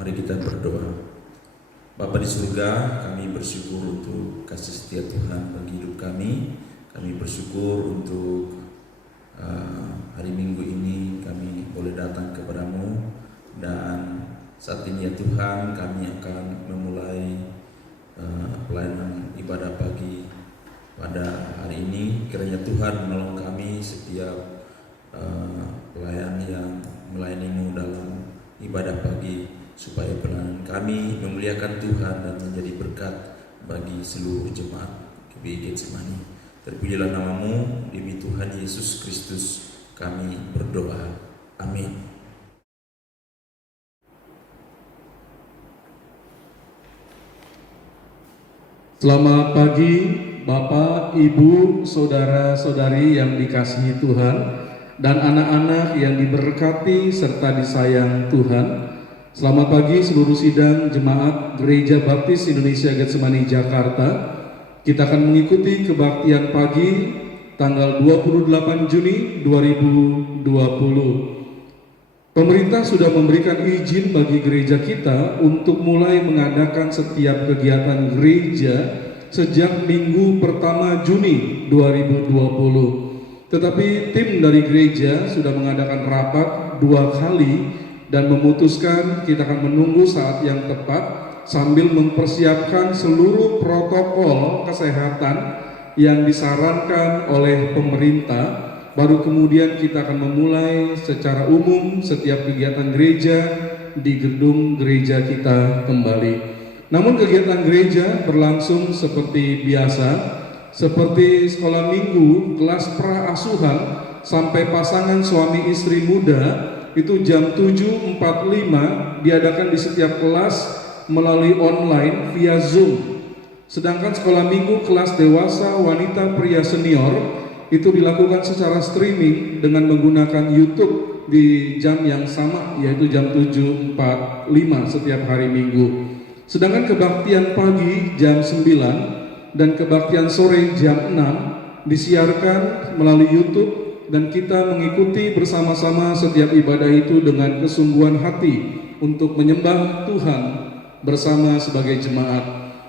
Mari kita berdoa. Bapa di surga, kami bersyukur untuk kasih setia Tuhan bagi hidup kami. Kami bersyukur untuk hari Minggu ini kami boleh datang kepadamu. Dan saat ini ya Tuhan, kami akan memulai pelayanan ibadah pagi pada hari ini. Kiranya Tuhan menolong kami setiap pelayan yang melayani-Mu dalam ibadah pagi, supaya pelayanan kami memuliakan Tuhan dan menjadi berkat bagi seluruh jemaat GBI Getsemani. Terpujilah nama-Mu, demi Tuhan Yesus Kristus kami berdoa. Amin. Selamat pagi Bapak, Ibu, Saudara-saudari yang dikasihi Tuhan dan anak-anak yang diberkati serta disayang Tuhan. Selamat pagi seluruh sidang jemaat Gereja Baptis Indonesia Getsemani Jakarta. Kita akan mengikuti kebaktian pagi tanggal 28 Juni 2020. Pemerintah sudah memberikan izin bagi gereja kita untuk mulai mengadakan setiap kegiatan gereja sejak minggu pertama Juni 2020. Tetapi tim dari gereja sudah mengadakan rapat 2 kali dan memutuskan kita akan menunggu saat yang tepat sambil mempersiapkan seluruh protokol kesehatan yang disarankan oleh pemerintah. Baru kemudian kita akan memulai secara umum setiap kegiatan gereja di gedung gereja kita kembali. Namun kegiatan gereja berlangsung seperti biasa, seperti sekolah minggu, kelas pra-asuhan sampai pasangan suami istri muda itu jam 7.45 diadakan di setiap kelas melalui online via Zoom. Sedangkan sekolah minggu kelas dewasa, wanita, pria, senior itu dilakukan secara streaming dengan menggunakan YouTube di jam yang sama, yaitu jam 7.45 setiap hari Minggu. Sedangkan kebaktian pagi jam 9 dan kebaktian sore jam 6 disiarkan melalui YouTube dan kita mengikuti bersama-sama setiap ibadah itu dengan kesungguhan hati untuk menyembah Tuhan bersama sebagai jemaat.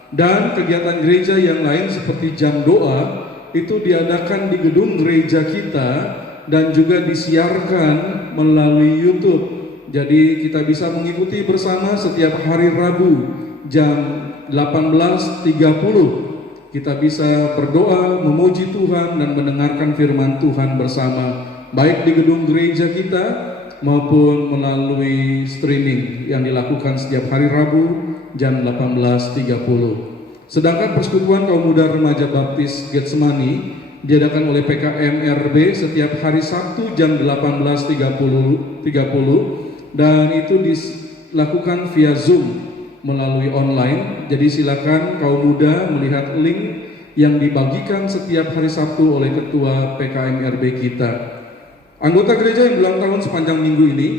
Dan kegiatan gereja yang lain seperti jam doa itu diadakan di gedung gereja kita dan juga disiarkan melalui YouTube. Jadi kita bisa mengikuti bersama setiap hari Rabu jam 18.30. Kita bisa berdoa, memuji Tuhan dan mendengarkan firman Tuhan bersama, baik di gedung gereja kita maupun melalui streaming yang dilakukan setiap hari Rabu jam 18.30. Sedangkan Persekutuan Kaum Muda Remaja Baptis Getsemani diadakan oleh PKM RB setiap hari Sabtu jam 18.30 dan itu dilakukan via Zoom melalui online. Jadi silakan kaum muda melihat link yang dibagikan setiap hari Sabtu oleh Ketua PKM RB kita. Anggota gereja yang ulang tahun sepanjang minggu ini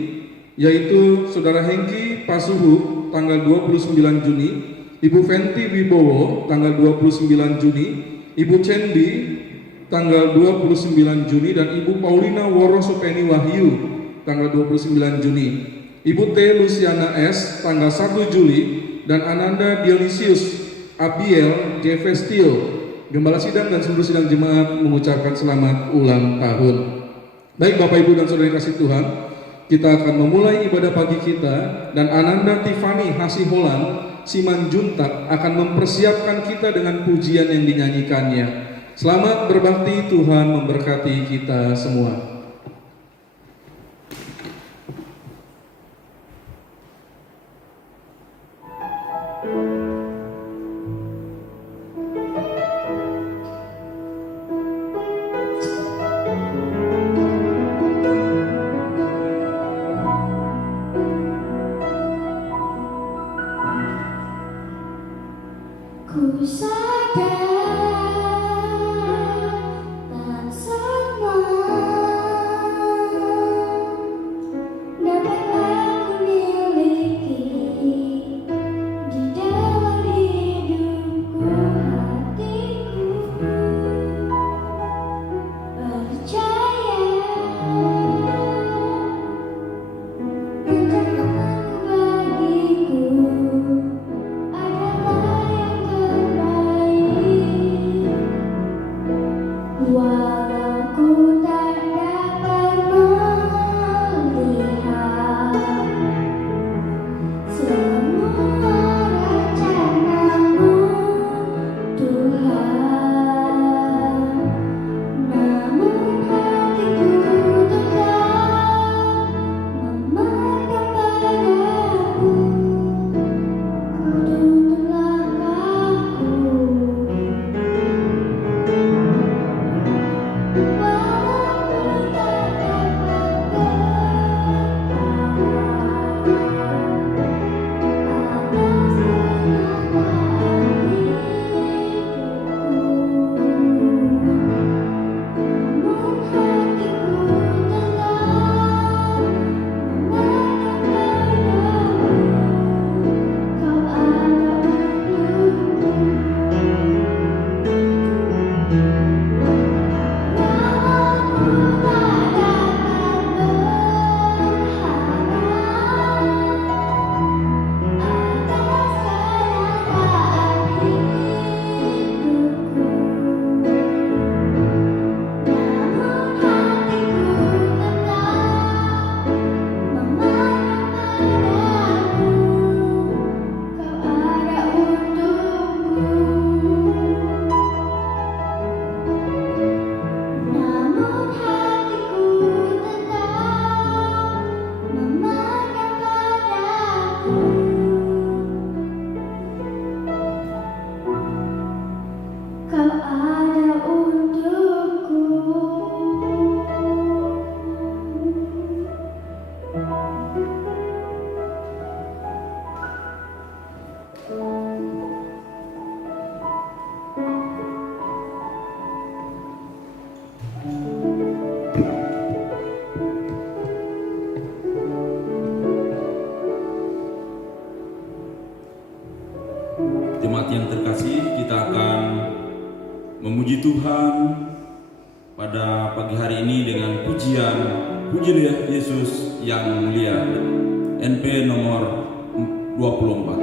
yaitu Saudara Hengki Pasuhu tanggal 29 Juni, Ibu Fenty Wibowo tanggal 29 Juni, Ibu Cendi tanggal 29 Juni dan Ibu Paulina Worosopeni Wahyu tanggal 29 Juni, Ibu T. Luciana S tanggal 1 Juli dan Ananda Dionysius Abiel J. Vestio. Gembala sidang dan seluruh sidang jemaat mengucapkan selamat ulang tahun. Baik Bapak Ibu dan Saudara kasih Tuhan, kita akan memulai ibadah pagi kita dan Ananda Tiffany Hasiholan Simanjuntak akan mempersiapkan kita dengan pujian yang dinyanyikannya. Selamat berbakti, Tuhan memberkati kita semua. Ku sadar tak semua dapat aku miliki di dalam hidupku, hatiku percaya rencanamu bagiku. Jemaat yang terkasih, kita akan memuji Tuhan pada pagi hari ini dengan pujian Pujilah Yesus yang mulia, NP nomor 24.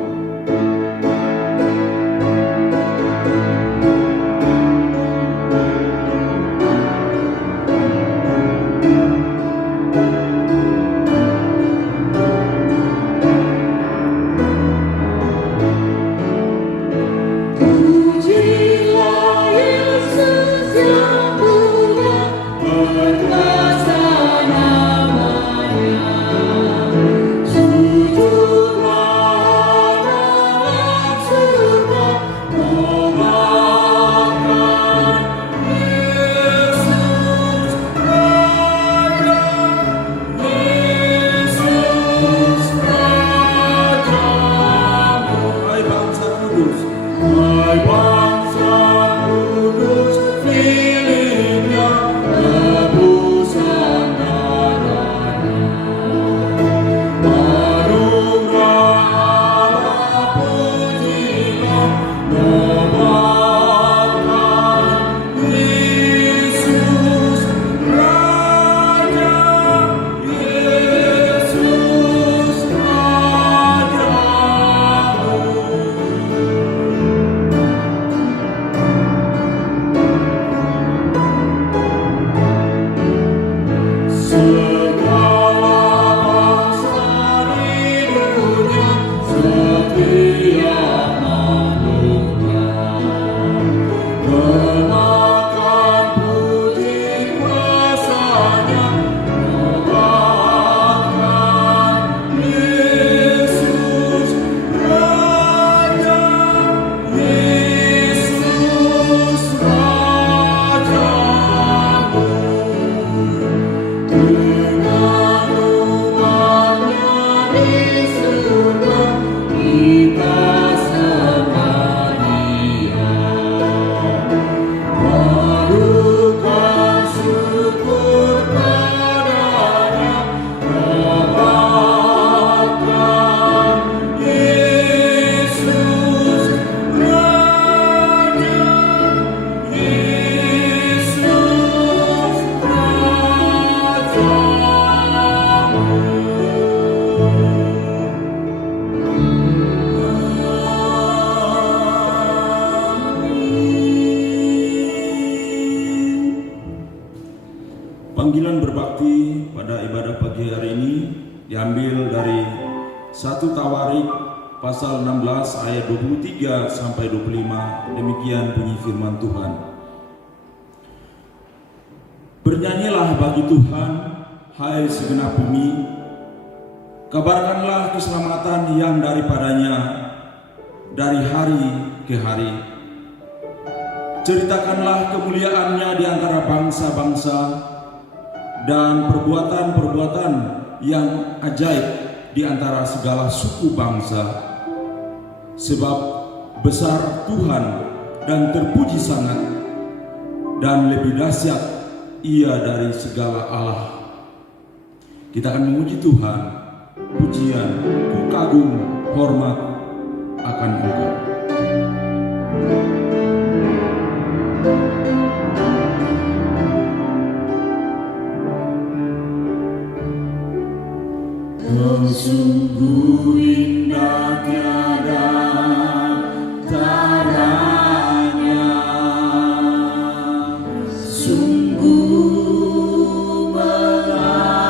Panggilan berbakti pada ibadah pagi hari ini diambil dari 1 Tawarik pasal 16 ayat 23 sampai 25. Demikian bunyi firman Tuhan. Bernyanyilah bagi Tuhan, hai segenap bumi. Kabarkanlah keselamatan yang daripadanya dari hari ke hari. Ceritakanlah kemuliaannya di antara bangsa-bangsa dan perbuatan-perbuatan yang ajaib di antara segala suku bangsa. Sebab besar Tuhan dan terpuji sangat, dan lebih dahsyat Ia dari segala Allah. Kita akan memuji Tuhan, pujian, kagum, hormat akan Engkau. Sungguh indah tiada taranya, sungguh menakjubkan,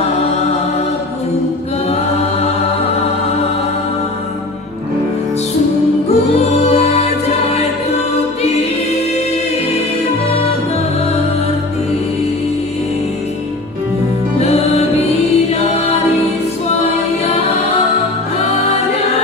sungguh ajaib untuk dimengerti, lebih dari semua yang ada.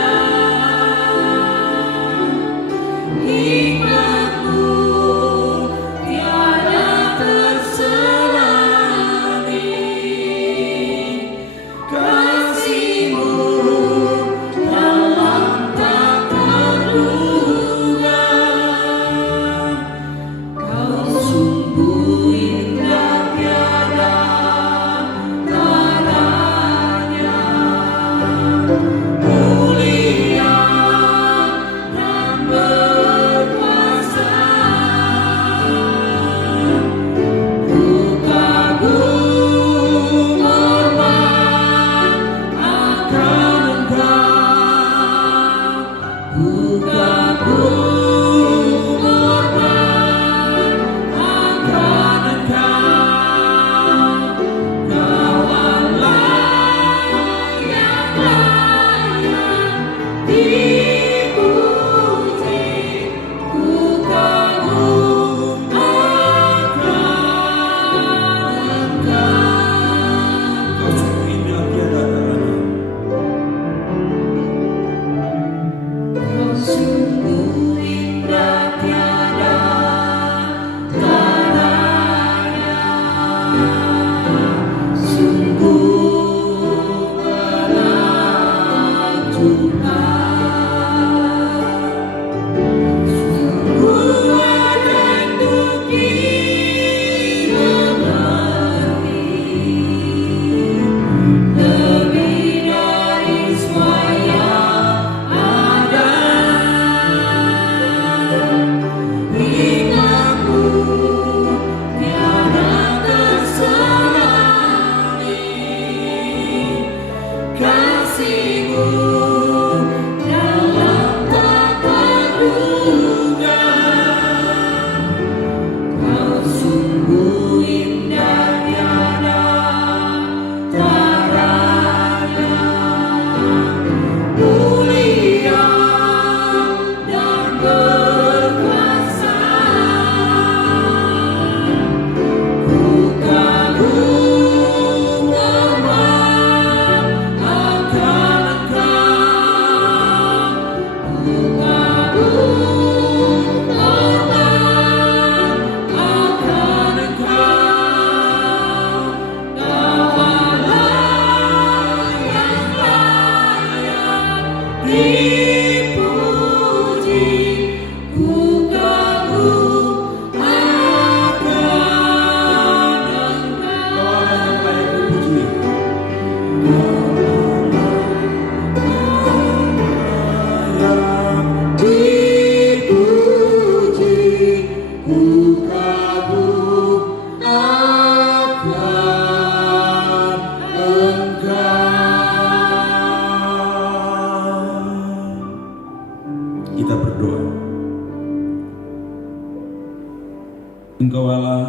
Engkau Allah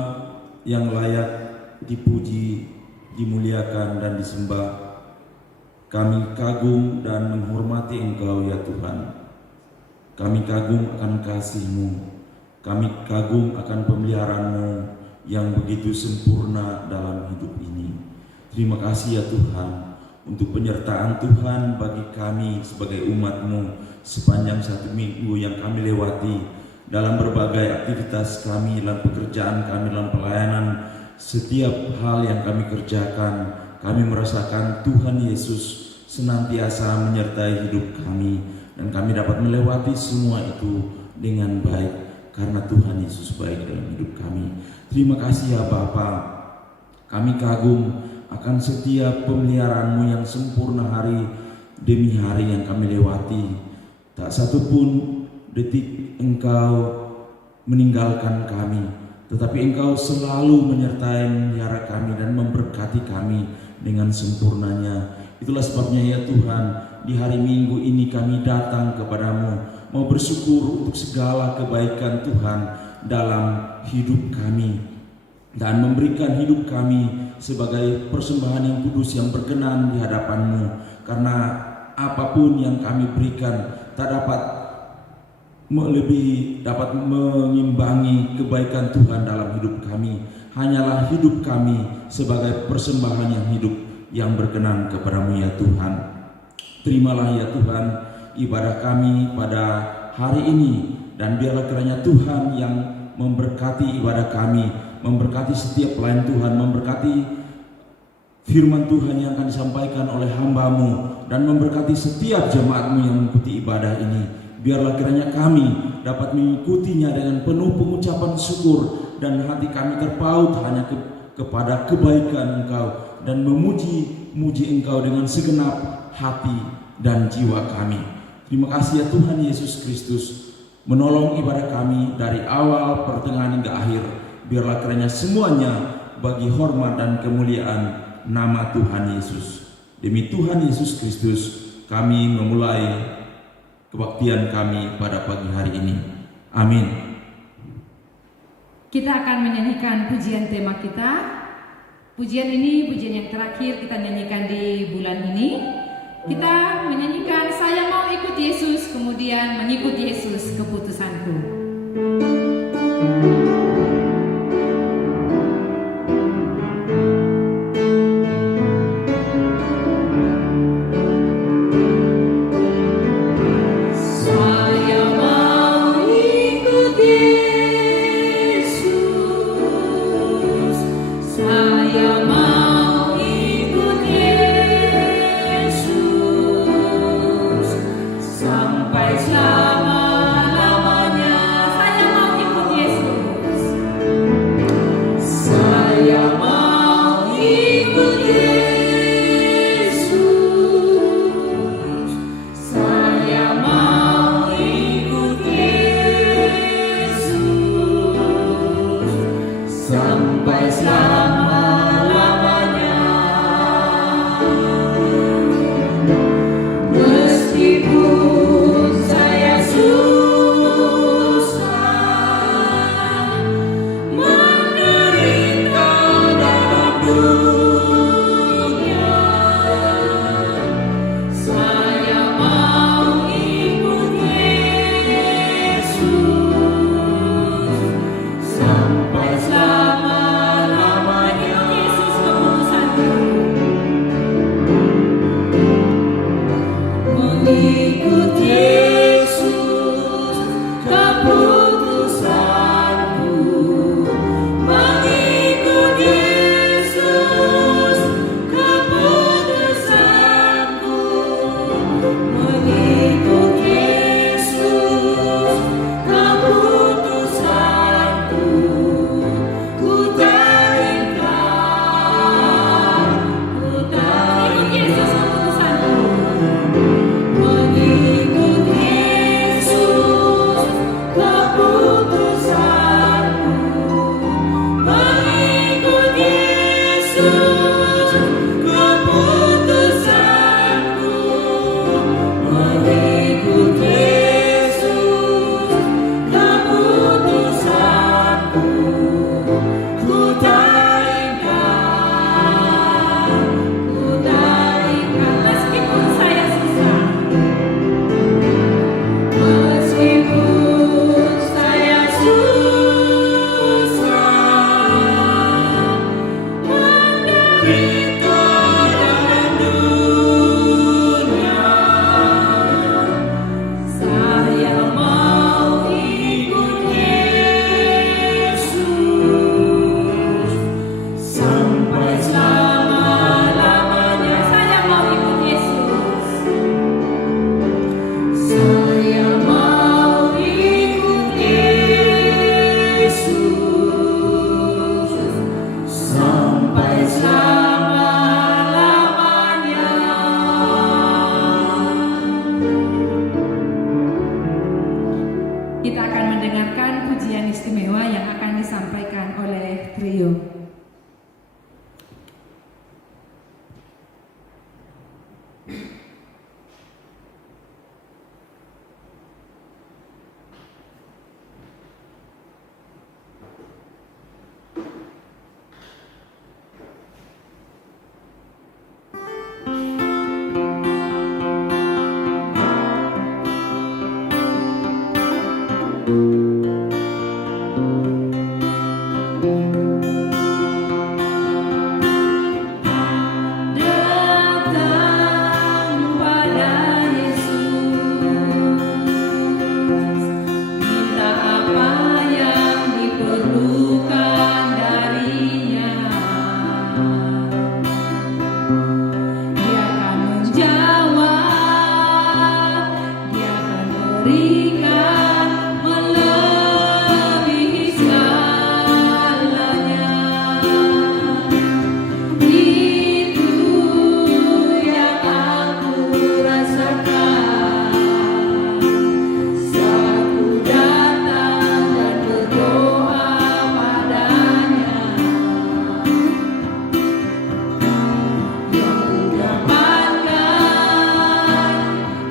yang layak dipuji, dimuliakan dan disembah. Kami kagum dan menghormati Engkau ya Tuhan. Kami kagum akan kasih-Mu. Kami kagum akan pemeliharaan-Mu yang begitu sempurna dalam hidup ini. Terima kasih ya Tuhan untuk penyertaan Tuhan bagi kami sebagai umat-Mu sepanjang 1 minggu yang kami lewati dalam berbagai aktivitas kami, dalam pekerjaan kami, dalam pelayanan. Setiap hal yang kami kerjakan, kami merasakan Tuhan Yesus senantiasa menyertai hidup kami, dan kami dapat melewati semua itu dengan baik karena Tuhan Yesus baik dalam hidup kami. Terima kasih ya Bapa. Kami kagum akan setiap pemeliharaan-Mu yang sempurna hari demi hari yang kami lewati. Tak satu pun detik Engkau meninggalkan kami, tetapi Engkau selalu menyertai memelihara kami dan memberkati kami dengan sempurnanya. Itulah sebabnya ya Tuhan, di hari Minggu ini kami datang kepadamu, mau bersyukur untuk segala kebaikan Tuhan dalam hidup kami, dan memberikan hidup kami sebagai persembahan yang kudus yang berkenan di hadapan-Mu. Karena apapun yang kami berikan tak dapat melebihi, dapat mengimbangi kebaikan Tuhan dalam hidup kami. Hanyalah hidup kami sebagai persembahan yang hidup yang berkenan kepada-Mu ya Tuhan. Terimalah ya Tuhan ibadah kami pada hari ini, dan biarlah kiranya Tuhan yang memberkati ibadah kami, memberkati setiap pelayan Tuhan, memberkati firman Tuhan yang akan disampaikan oleh hamba-Mu, dan memberkati setiap jemaat-Mu yang mengikuti ibadah ini. Biarlah kiranya kami dapat mengikutinya dengan penuh pengucapan syukur, dan hati kami terpaut hanya kepada kebaikan Engkau, dan memuji Engkau dengan segenap hati dan jiwa kami. Terima kasih ya Tuhan Yesus Kristus, menolong ibadah kami dari awal, pertengahan hingga akhir. Biarlah kiranya semuanya bagi hormat dan kemuliaan nama Tuhan Yesus. Demi Tuhan Yesus Kristus kami memulai kebaktian kami pada pagi hari ini. Amin. Kita akan menyanyikan pujian tema kita. Pujian ini pujian yang terakhir kita nyanyikan di bulan ini. Kita menyanyikan Saya Mau Ikut Yesus, kemudian Mengikut Yesus Keputusanku.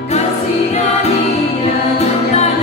Kasih dari dia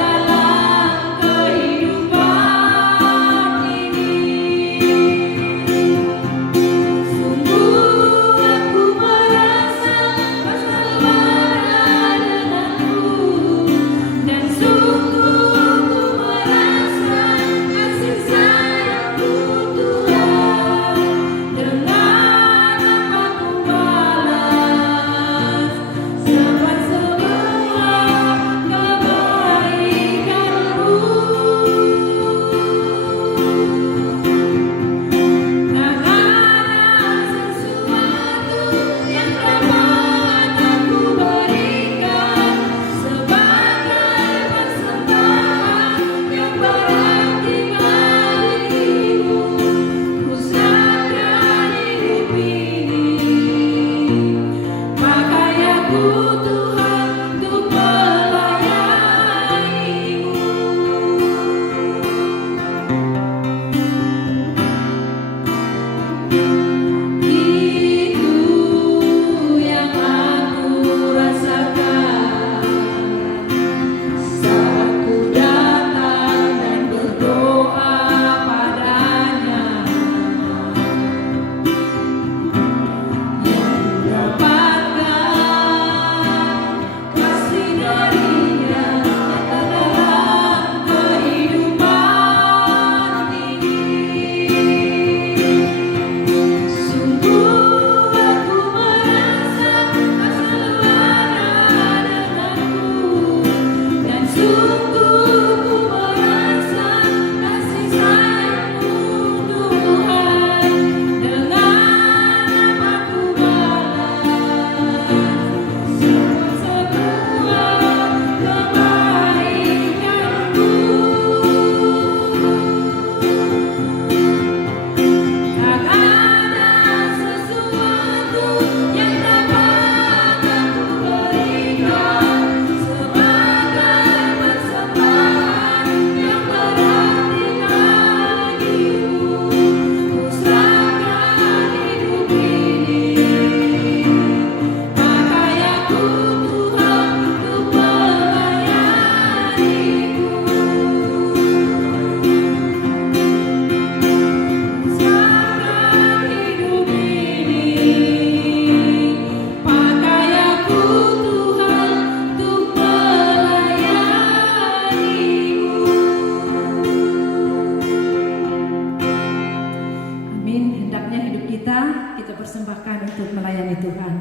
persembahkan untuk melayani Tuhan.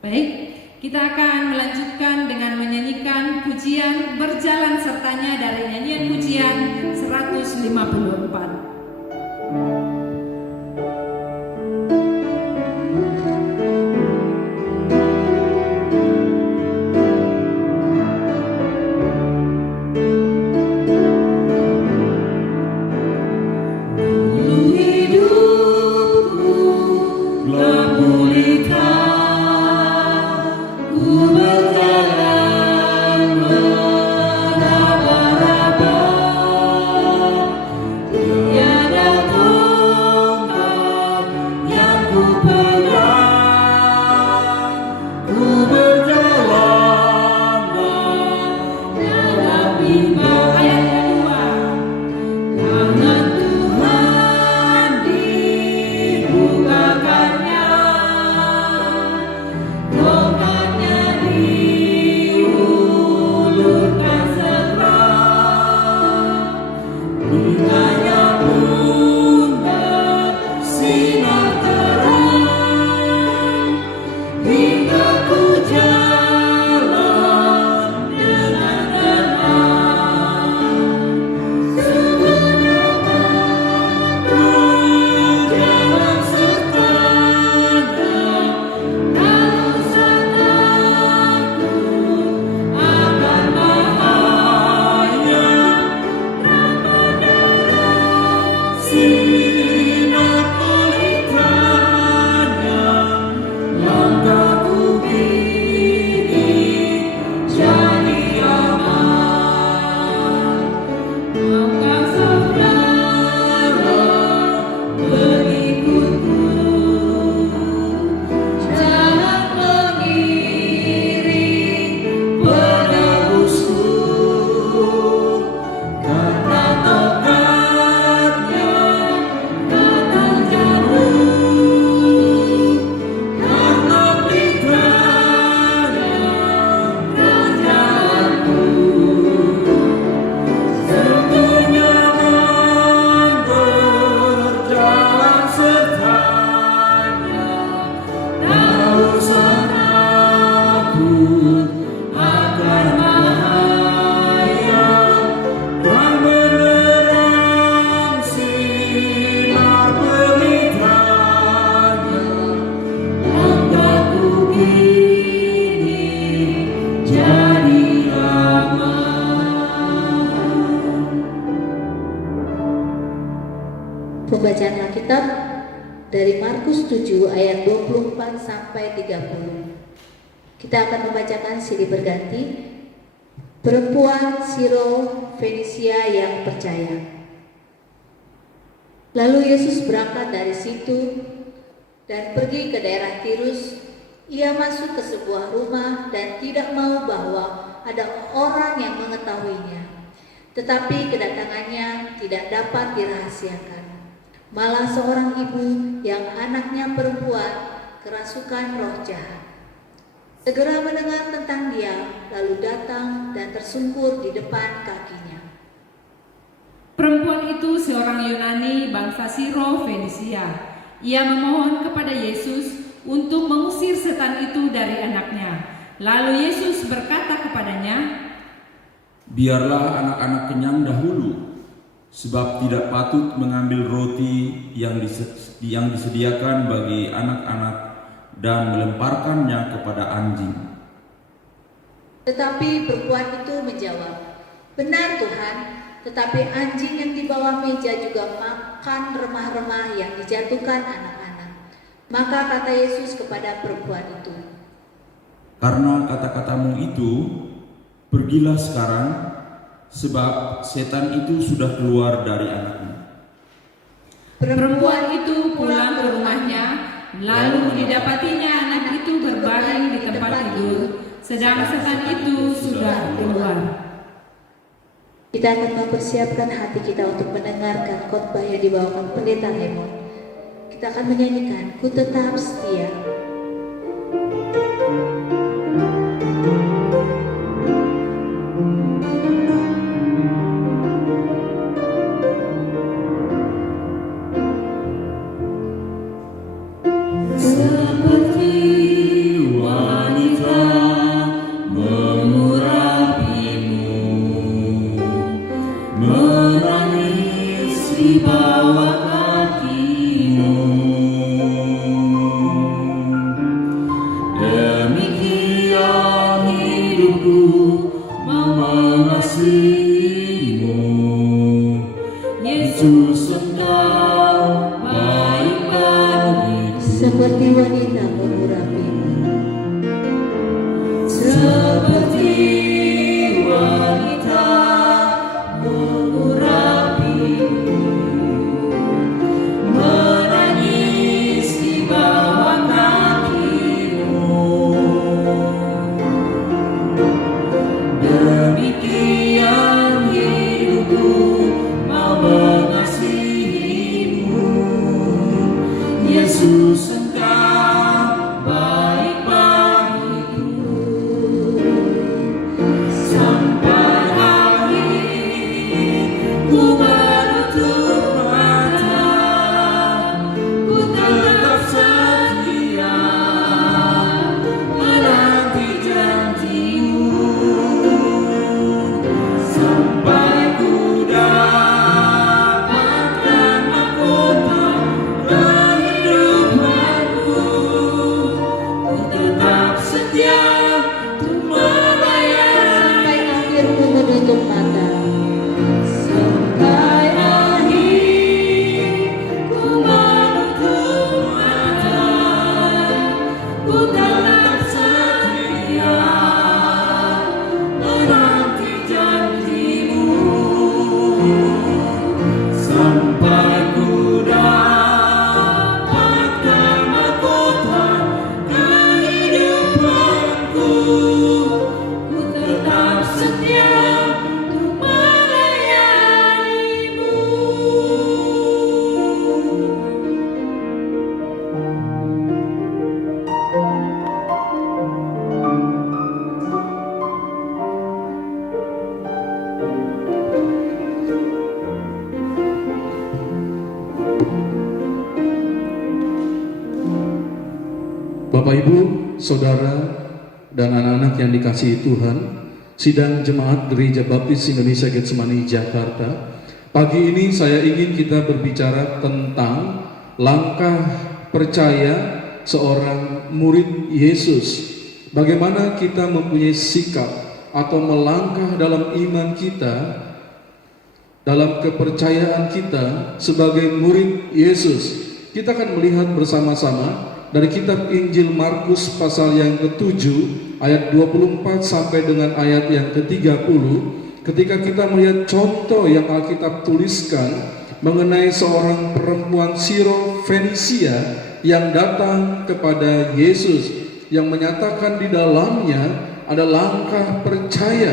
Baik, kita akan melanjutkan dengan menyanyikan pujian berjalan sertanya dari nyanyian pujian 154. Pembacaan Alkitab dari Markus 7 ayat 24 sampai 30. Kita akan membacakan silih berganti. Perempuan Siro Fenisia yang percaya. Lalu Yesus berangkat dari situ dan pergi ke daerah Tirus. Ia masuk ke sebuah rumah dan tidak mau bahwa ada orang yang mengetahuinya. Tetapi kedatangannya tidak dapat dirahasiakan. Malah seorang ibu yang anaknya perempuan kerasukan roh jahat segera mendengar tentang dia, lalu datang dan tersungkur di depan kakinya. Perempuan itu seorang Yunani bangsa Siro Fenisia. Ia memohon kepada Yesus untuk mengusir setan itu dari anaknya. Lalu Yesus berkata kepadanya, Biarlah anak-anak kenyang dahulu, sebab tidak patut mengambil roti yang disediakan bagi anak-anak dan melemparkannya kepada anjing. Tetapi perempuan itu menjawab, "Benar Tuhan, tetapi anjing yang di bawah meja juga makan remah-remah yang dijatuhkan anak-anak." Maka kata Yesus kepada perempuan itu, Karena kata-katamu itu, pergilah sekarang, sebab setan itu sudah keluar dari anakmu. Perempuan itu pulang ke rumahnya, lalu didapatinya anak itu berbaring di tempat tidur, sedang setan itu sudah keluar. Kita akan mempersiapkan hati kita untuk mendengarkan khotbah yang dibawakan Pendeta Lemon. Kita akan menyanyikan "Ku Tetap Setia". Seperti wanita mengurapimu, seperti wanita mengurapimu, menangis di bawah kakimu. Demikian hidupku mau mengasihimu, Yesus. Bapak Ibu, Saudara, dan anak-anak yang dikasihi Tuhan, Sidang Jemaat Gereja Baptis Indonesia Getsemani Jakarta, pagi ini saya ingin kita berbicara tentang langkah percaya seorang murid Yesus. Bagaimana kita mempunyai sikap atau melangkah dalam iman kita, dalam kepercayaan kita sebagai murid Yesus. Kita akan melihat bersama-sama dari kitab Injil Markus pasal yang ke-7 ayat 24 sampai dengan ayat yang ke-30, ketika kita melihat contoh yang Alkitab tuliskan mengenai seorang perempuan Siro-Fenisia yang datang kepada Yesus, yang menyatakan di dalamnya ada langkah percaya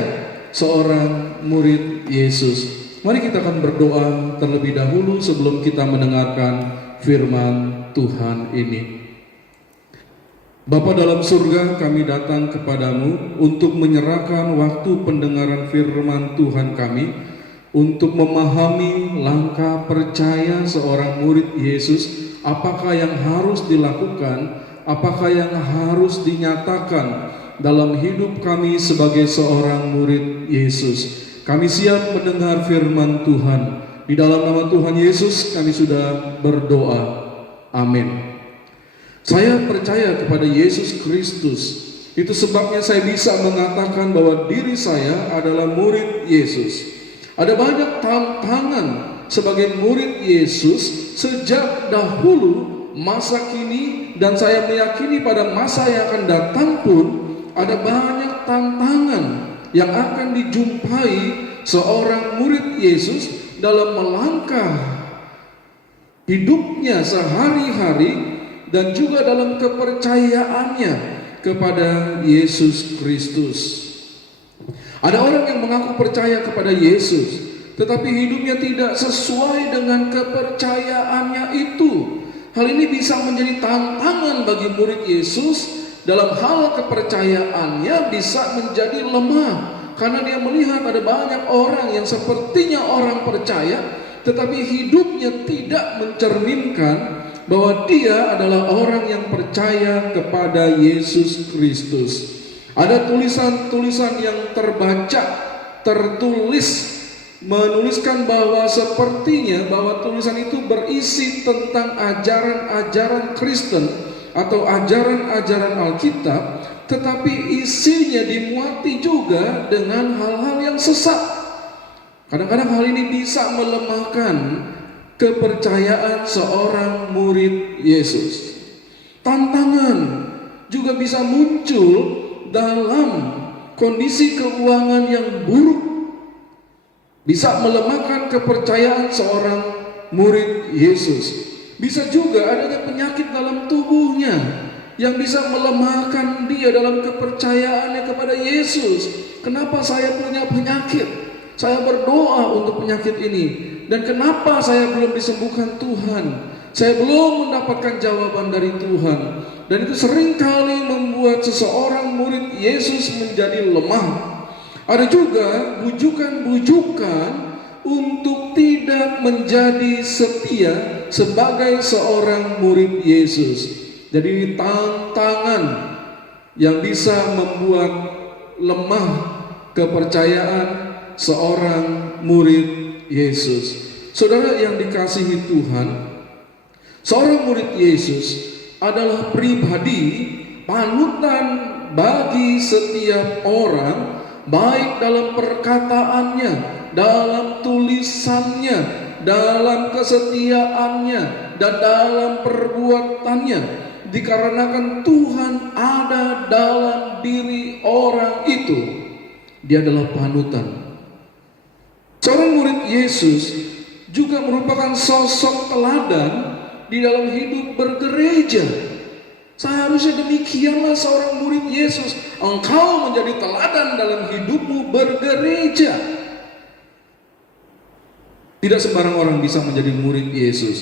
seorang murid Yesus. Mari kita akan berdoa terlebih dahulu sebelum kita mendengarkan firman Tuhan ini. Bapa dalam surga, kami datang kepadamu untuk menyerahkan waktu pendengaran firman Tuhan kami, untuk memahami langkah percaya seorang murid Yesus, apakah yang harus dilakukan, apakah yang harus dinyatakan dalam hidup kami sebagai seorang murid Yesus. Kami siap mendengar firman Tuhan. Di dalam nama Tuhan Yesus kami sudah berdoa. Amin. Saya percaya kepada Yesus Kristus. Itu sebabnya saya bisa mengatakan bahwa diri saya adalah murid Yesus. Ada banyak tantangan sebagai murid Yesus sejak dahulu, masa kini, dan saya meyakini pada masa yang akan datang pun ada banyak tantangan yang akan dijumpai seorang murid Yesus dalam melangkah hidupnya sehari-hari dan juga dalam kepercayaannya kepada Yesus Kristus. Ada orang yang mengaku percaya kepada Yesus, tetapi hidupnya tidak sesuai dengan kepercayaannya itu. Hal ini bisa menjadi tantangan bagi murid Yesus. Dalam hal kepercayaannya bisa menjadi lemah, karena dia melihat ada banyak orang yang sepertinya orang percaya, tetapi hidupnya tidak mencerminkan bahwa dia adalah orang yang percaya kepada Yesus Kristus. Ada tulisan-tulisan yang tertulis menuliskan bahwa sepertinya bahwa tulisan itu berisi tentang ajaran-ajaran Kristen atau ajaran-ajaran Alkitab, tetapi isinya dimuati juga dengan hal-hal yang sesat. Kadang-kadang hal ini bisa melemahkan kepercayaan seorang murid Yesus. Tantangan juga bisa muncul dalam kondisi keuangan yang buruk, bisa melemahkan kepercayaan seorang murid Yesus. Bisa juga adanya penyakit dalam tubuhnya yang bisa melemahkan dia dalam kepercayaannya kepada Yesus. Kenapa saya punya penyakit? Saya berdoa untuk penyakit ini, dan kenapa saya belum disembuhkan Tuhan? Saya belum mendapatkan jawaban dari Tuhan. Dan itu seringkali membuat seseorang murid Yesus menjadi lemah. Ada juga bujukan-bujukan untuk tidak menjadi setia sebagai seorang murid Yesus. Jadi ini tantangan yang bisa membuat lemah kepercayaan seorang murid Yesus. Saudara yang dikasihi Tuhan, seorang murid Yesus adalah pribadi panutan bagi setiap orang, baik dalam perkataannya, dalam tulisannya, dalam kesetiaannya, dan dalam perbuatannya, dikarenakan Tuhan ada dalam diri orang itu. Dia adalah panutan. Seorang murid Yesus juga merupakan sosok teladan di dalam hidup bergereja. Seharusnya demikianlah seorang murid Yesus. Engkau menjadi teladan dalam hidupmu bergereja. Tidak sembarang orang bisa menjadi murid Yesus,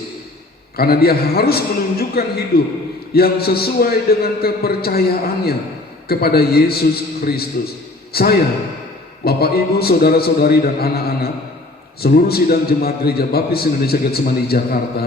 karena dia harus menunjukkan hidup yang sesuai dengan kepercayaannya kepada Yesus Kristus. Saya, Bapak, Ibu, saudara-saudari, dan anak-anak seluruh sidang jemaat Gereja Baptis Indonesia Getsemani Jakarta,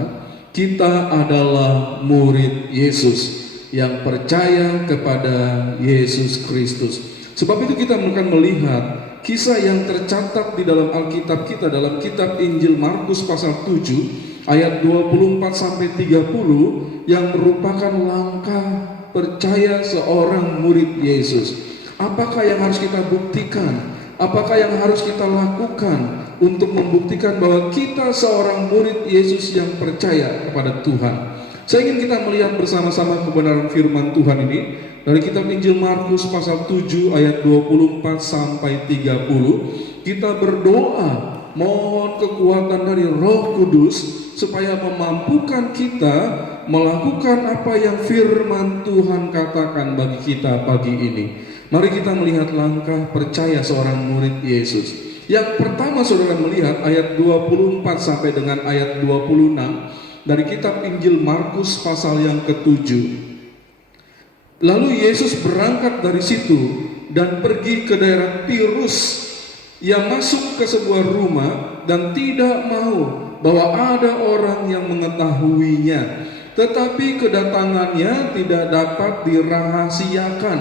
kita adalah murid Yesus yang percaya kepada Yesus Kristus. Sebab itu kita akan melihat kisah yang tercatat di dalam Alkitab kita, dalam kitab Injil Markus pasal 7 ayat 24 sampai 30, yang merupakan langkah percaya seorang murid Yesus. Apakah yang harus kita buktikan? Apakah yang harus kita lakukan untuk membuktikan bahwa kita seorang murid Yesus yang percaya kepada Tuhan? Saya ingin kita melihat bersama-sama kebenaran firman Tuhan ini dari kitab Injil Markus pasal 7 ayat 24 sampai 30. Kita berdoa mohon kekuatan dari Roh Kudus supaya memampukan kita melakukan apa yang firman Tuhan katakan bagi kita pagi ini. Mari kita melihat langkah percaya seorang murid Yesus. Yang pertama saudara melihat ayat 24 sampai dengan ayat 26 dari kitab Injil Markus pasal yang ke-7. Lalu Yesus berangkat dari situ dan pergi ke daerah Tirus. Ia masuk ke sebuah rumah dan tidak mau bahwa ada orang yang mengetahuinya. Tetapi kedatangannya tidak dapat dirahasiakan.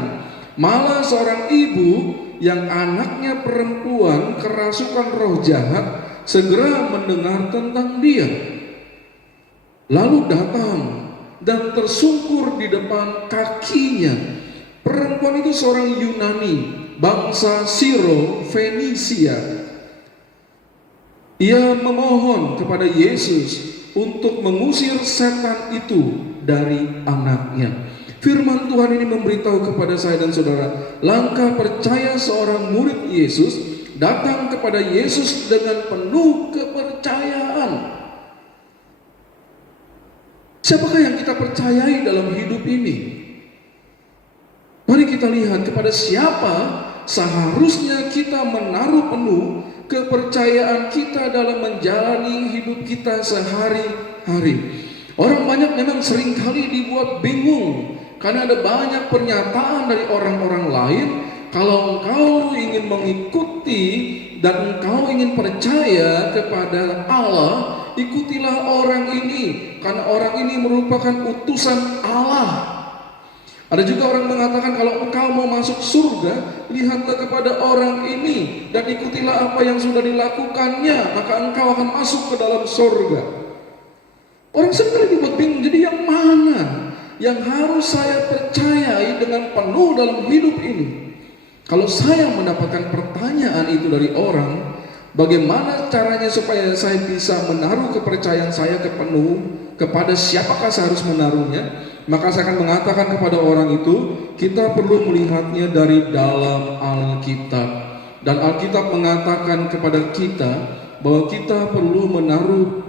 Malah seorang ibu yang anaknya perempuan kerasukan roh jahat segera mendengar tentang dia, lalu datang dan tersungkur di depan kakinya. Perempuan itu seorang Yunani, bangsa Siro Fenisia. Ia memohon kepada Yesus untuk mengusir setan itu dari anaknya. Firman Tuhan ini memberitahu kepada saya dan saudara, langkah percaya seorang murid Yesus datang kepada Yesus dengan penuh kepercayaan. Siapakah yang kita percayai dalam hidup ini? Mari kita lihat kepada siapa seharusnya kita menaruh penuh kepercayaan kita dalam menjalani hidup kita sehari-hari. Orang banyak memang seringkali dibuat bingung karena ada banyak pernyataan dari orang-orang lain. Kalau engkau ingin mengikuti dan engkau ingin percaya kepada Allah, ikutilah orang ini karena orang ini merupakan utusan Allah. Ada juga orang mengatakan kalau engkau mau masuk surga, lihatlah kepada orang ini dan ikutilah apa yang sudah dilakukannya, maka engkau akan masuk ke dalam surga. Orang seringkali dibuat bingung, jadi yang mana yang harus saya percayai dengan penuh dalam hidup ini? Kalau saya mendapatkan pertanyaan itu dari orang, bagaimana caranya supaya saya bisa menaruh kepercayaan saya kepada siapakah saya harus menaruhnya? Maka saya akan mengatakan kepada orang itu, kita perlu melihatnya dari dalam Alkitab. Dan Alkitab mengatakan kepada kita bahwa kita perlu menaruh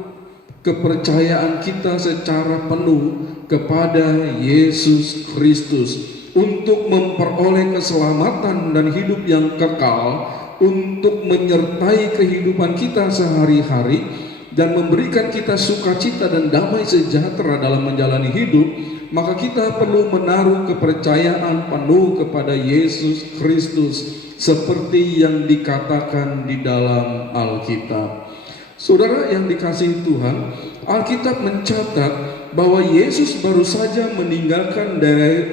kepercayaan kita secara penuh kepada Yesus Kristus untuk memperoleh keselamatan dan hidup yang kekal, untuk menyertai kehidupan kita sehari-hari dan memberikan kita sukacita dan damai sejahtera dalam menjalani hidup. Maka kita perlu menaruh kepercayaan penuh kepada Yesus Kristus seperti yang dikatakan di dalam Alkitab. Saudara yang dikasihi Tuhan, Alkitab mencatat bahwa Yesus baru saja meninggalkan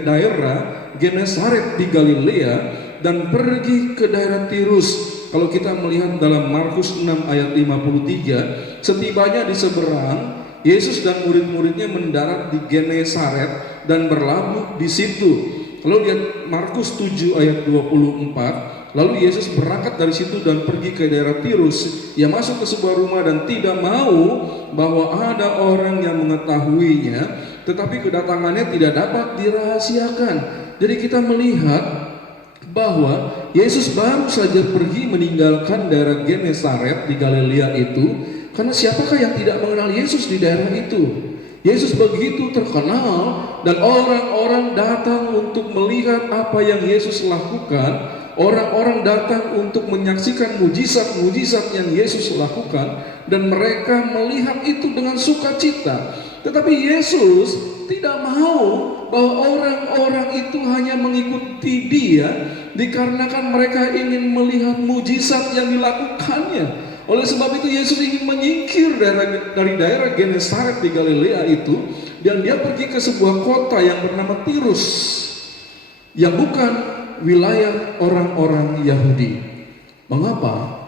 daerah Genesaret di Galilea dan pergi ke daerah Tirus. Kalau kita melihat dalam Markus 6 ayat 53, setibanya di seberang, Yesus dan murid-muridnya mendarat di Genesaret dan berlabuh di situ. Lalu lihat Markus 7 ayat 24. Lalu Yesus berangkat dari situ dan pergi ke daerah Tirus. Ia masuk ke sebuah rumah dan tidak mau bahwa ada orang yang mengetahuinya, tetapi kedatangannya tidak dapat dirahasiakan. Jadi kita melihat bahwa Yesus baru saja pergi meninggalkan daerah Genesaret di Galilea itu. Karena siapakah yang tidak mengenal Yesus di daerah itu? Yesus begitu terkenal dan orang-orang datang untuk melihat apa yang Yesus lakukan. Orang-orang datang untuk menyaksikan mujizat-mujizat yang Yesus lakukan dan mereka melihat itu dengan sukacita. Tetapi Yesus tidak mau bahwa orang-orang itu hanya mengikuti dia dikarenakan mereka ingin melihat mujizat yang dilakukannya. Oleh sebab itu Yesus ingin menyingkir dari daerah Genesaret di Galilea itu, dan dia pergi ke sebuah kota yang bernama Tirus, yang bukan wilayah orang-orang Yahudi. Mengapa?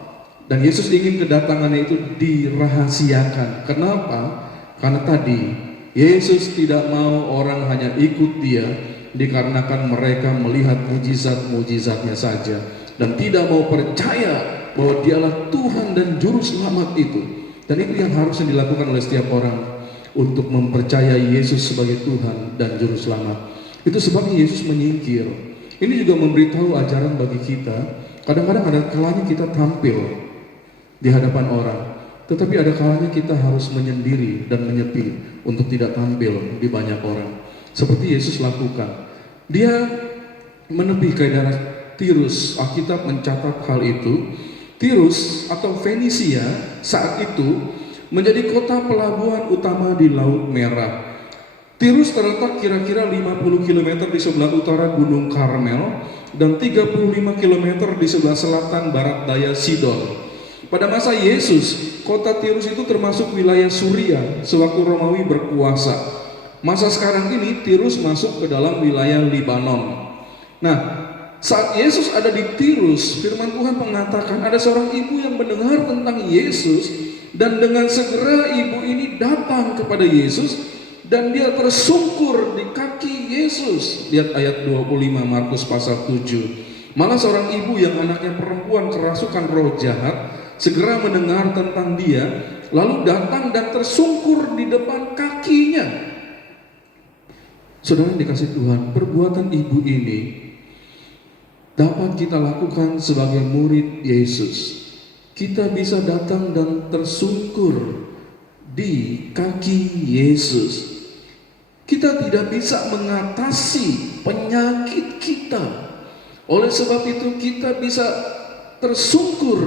Dan Yesus ingin kedatangannya itu dirahasiakan. Kenapa? Karena tadi Yesus tidak mau orang hanya ikut dia dikarenakan mereka melihat mujizat-mujizatnya saja dan tidak mau percaya bahwa dialah Tuhan dan Juru Selamat itu. Dan itu yang harusnya dilakukan oleh setiap orang untuk mempercayai Yesus sebagai Tuhan dan Juru Selamat. Itu sebabnya Yesus menyingkir. Ini juga memberitahu ajaran bagi kita. Kadang-kadang ada kalanya kita tampil di hadapan orang, tetapi ada kalanya kita harus menyendiri dan menyepi untuk tidak tampil di banyak orang. Seperti Yesus lakukan. Dia menepi ke daerah Tirus. Alkitab mencatat hal itu. Tirus atau Fenisia saat itu menjadi kota pelabuhan utama di Laut Merah. Tirus terletak kira-kira 50 km di sebelah utara Gunung Karmel dan 35 km di sebelah selatan barat daya Sidon. Pada masa Yesus, kota Tirus itu termasuk wilayah Suria sewaktu Romawi berkuasa. Masa sekarang ini Tirus masuk ke dalam wilayah Libanon. Nah, Saat Yesus ada di Tirus, firman Tuhan mengatakan ada seorang ibu yang mendengar tentang Yesus, dan dengan segera ibu ini datang kepada Yesus dan dia tersungkur di kaki Yesus. Lihat ayat 25 Markus pasal 7. Malah seorang ibu yang anaknya perempuan kerasukan roh jahat segera mendengar tentang dia, lalu datang dan tersungkur di depan kakinya. Saudara yang dikasihi Tuhan, perbuatan ibu ini dapat kita lakukan sebagai murid Yesus. Kita bisa datang dan tersungkur di kaki Yesus. Kita tidak bisa mengatasi penyakit kita. Oleh sebab itu kita bisa tersungkur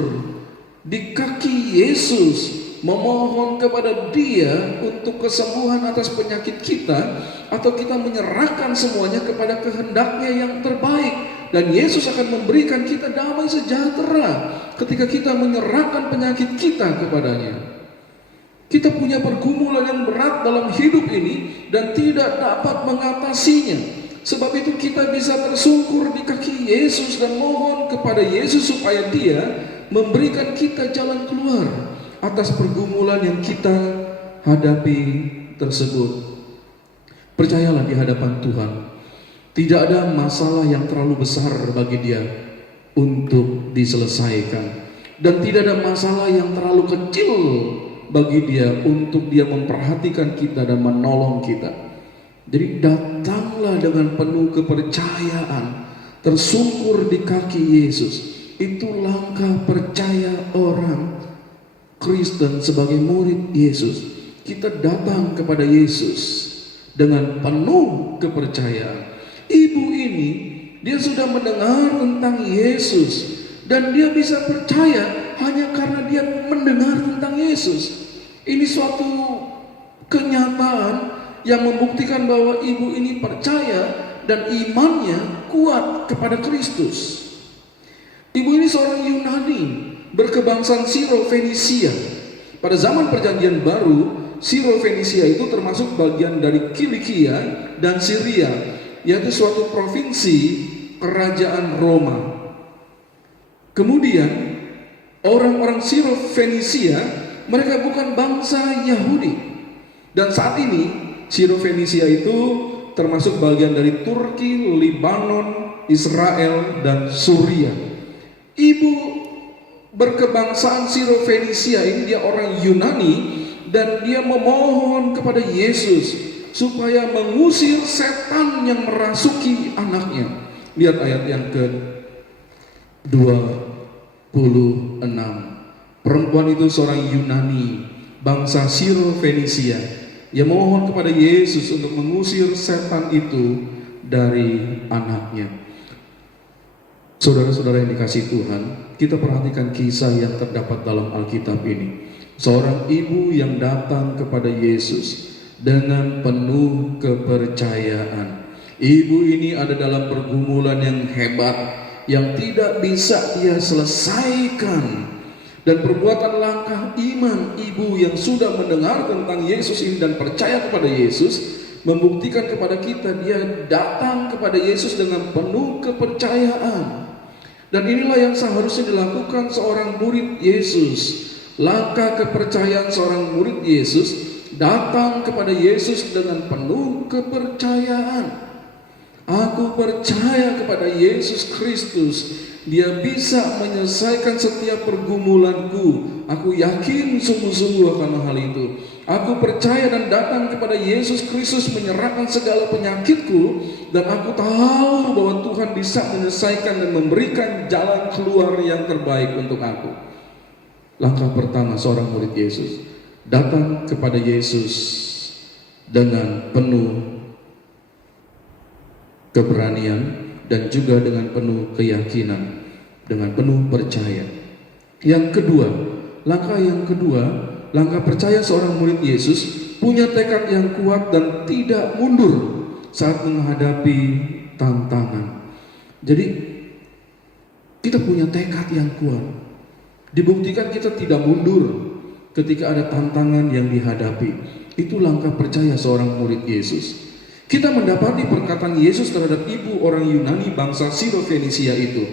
di kaki Yesus, memohon kepada Dia untuk kesembuhan atas penyakit kita, atau kita menyerahkan semuanya kepada kehendaknya yang terbaik. Dan Yesus akan memberikan kita damai sejahtera ketika kita menyerahkan penyakit kita kepadanya. Kita punya pergumulan yang berat dalam hidup ini dan tidak dapat mengatasinya. Sebab itu kita bisa tersungkur di kaki Yesus dan mohon kepada Yesus supaya Dia memberikan kita jalan keluar atas pergumulan yang kita hadapi tersebut. Percayalah di hadapan Tuhan, tidak ada masalah yang terlalu besar bagi Dia untuk diselesaikan, dan tidak ada masalah yang terlalu kecil bagi Dia untuk Dia memperhatikan kita dan menolong kita. Jadi datanglah dengan penuh kepercayaan, tersungkur di kaki Yesus. Itu langkah percaya orang Kristen sebagai murid Yesus. Kita datang kepada Yesus dengan penuh kepercayaan. Ibu ini, dia sudah mendengar tentang Yesus, dan dia bisa percaya hanya karena dia mendengar tentang Yesus. Ini suatu kenyataan yang membuktikan bahwa ibu ini percaya dan imannya kuat kepada Kristus. Ibu ini seorang Yunani berkebangsaan Siro-Fenisia. Pada zaman Perjanjian Baru, Siro-Fenisia itu termasuk bagian dari Kilikia dan Syria, yaitu suatu provinsi kerajaan Roma. Kemudian orang-orang Siro-Fenisia, mereka bukan bangsa Yahudi. Dan saat ini Siro-Fenisia itu termasuk bagian dari Turki, Lebanon, Israel, dan Suriah. Ibu berkebangsaan Siro-Fenisia ini, dia orang Yunani, dan dia memohon kepada Yesus supaya mengusir setan yang merasuki anaknya. Lihat ayat yang ke-26. Perempuan itu seorang Yunani, bangsa Siro-Fenisia, yang memohon kepada Yesus untuk mengusir setan itu dari anaknya. Saudara-saudara yang dikasihi Tuhan, kita perhatikan kisah yang terdapat dalam Alkitab ini. Seorang ibu yang datang kepada Yesus dengan penuh kepercayaan. Ibu ini ada dalam pergumulan yang hebat yang tidak bisa dia selesaikan. Dan perbuatan langkah iman ibu yang sudah mendengar tentang Yesus ini dan percaya kepada Yesus membuktikan kepada kita dia datang kepada Yesus dengan penuh kepercayaan. Dan inilah yang seharusnya dilakukan seorang murid Yesus. Langkah kepercayaan seorang murid Yesus, datang kepada Yesus dengan penuh kepercayaan. Aku percaya kepada Yesus Kristus. Dia bisa menyelesaikan setiap pergumulanku. Aku yakin sungguh-sungguh akan hal itu. Aku percaya dan datang kepada Yesus Kristus menyerahkan segala penyakitku, dan aku tahu bahwa Tuhan bisa menyelesaikan dan memberikan jalan keluar yang terbaik untuk aku. Langkah pertama seorang murid Yesus, datang kepada Yesus dengan penuh keberanian dan juga dengan penuh keyakinan, dengan penuh percaya. Yang kedua, langkah percaya seorang murid Yesus punya tekad yang kuat dan tidak mundur saat menghadapi tantangan. Jadi kita punya tekad yang kuat. Dibuktikan kita tidak mundur ketika ada tantangan yang dihadapi. Itu langkah percaya seorang murid Yesus. Kita mendapati perkataan Yesus terhadap ibu orang Yunani bangsa Sirofenisia itu.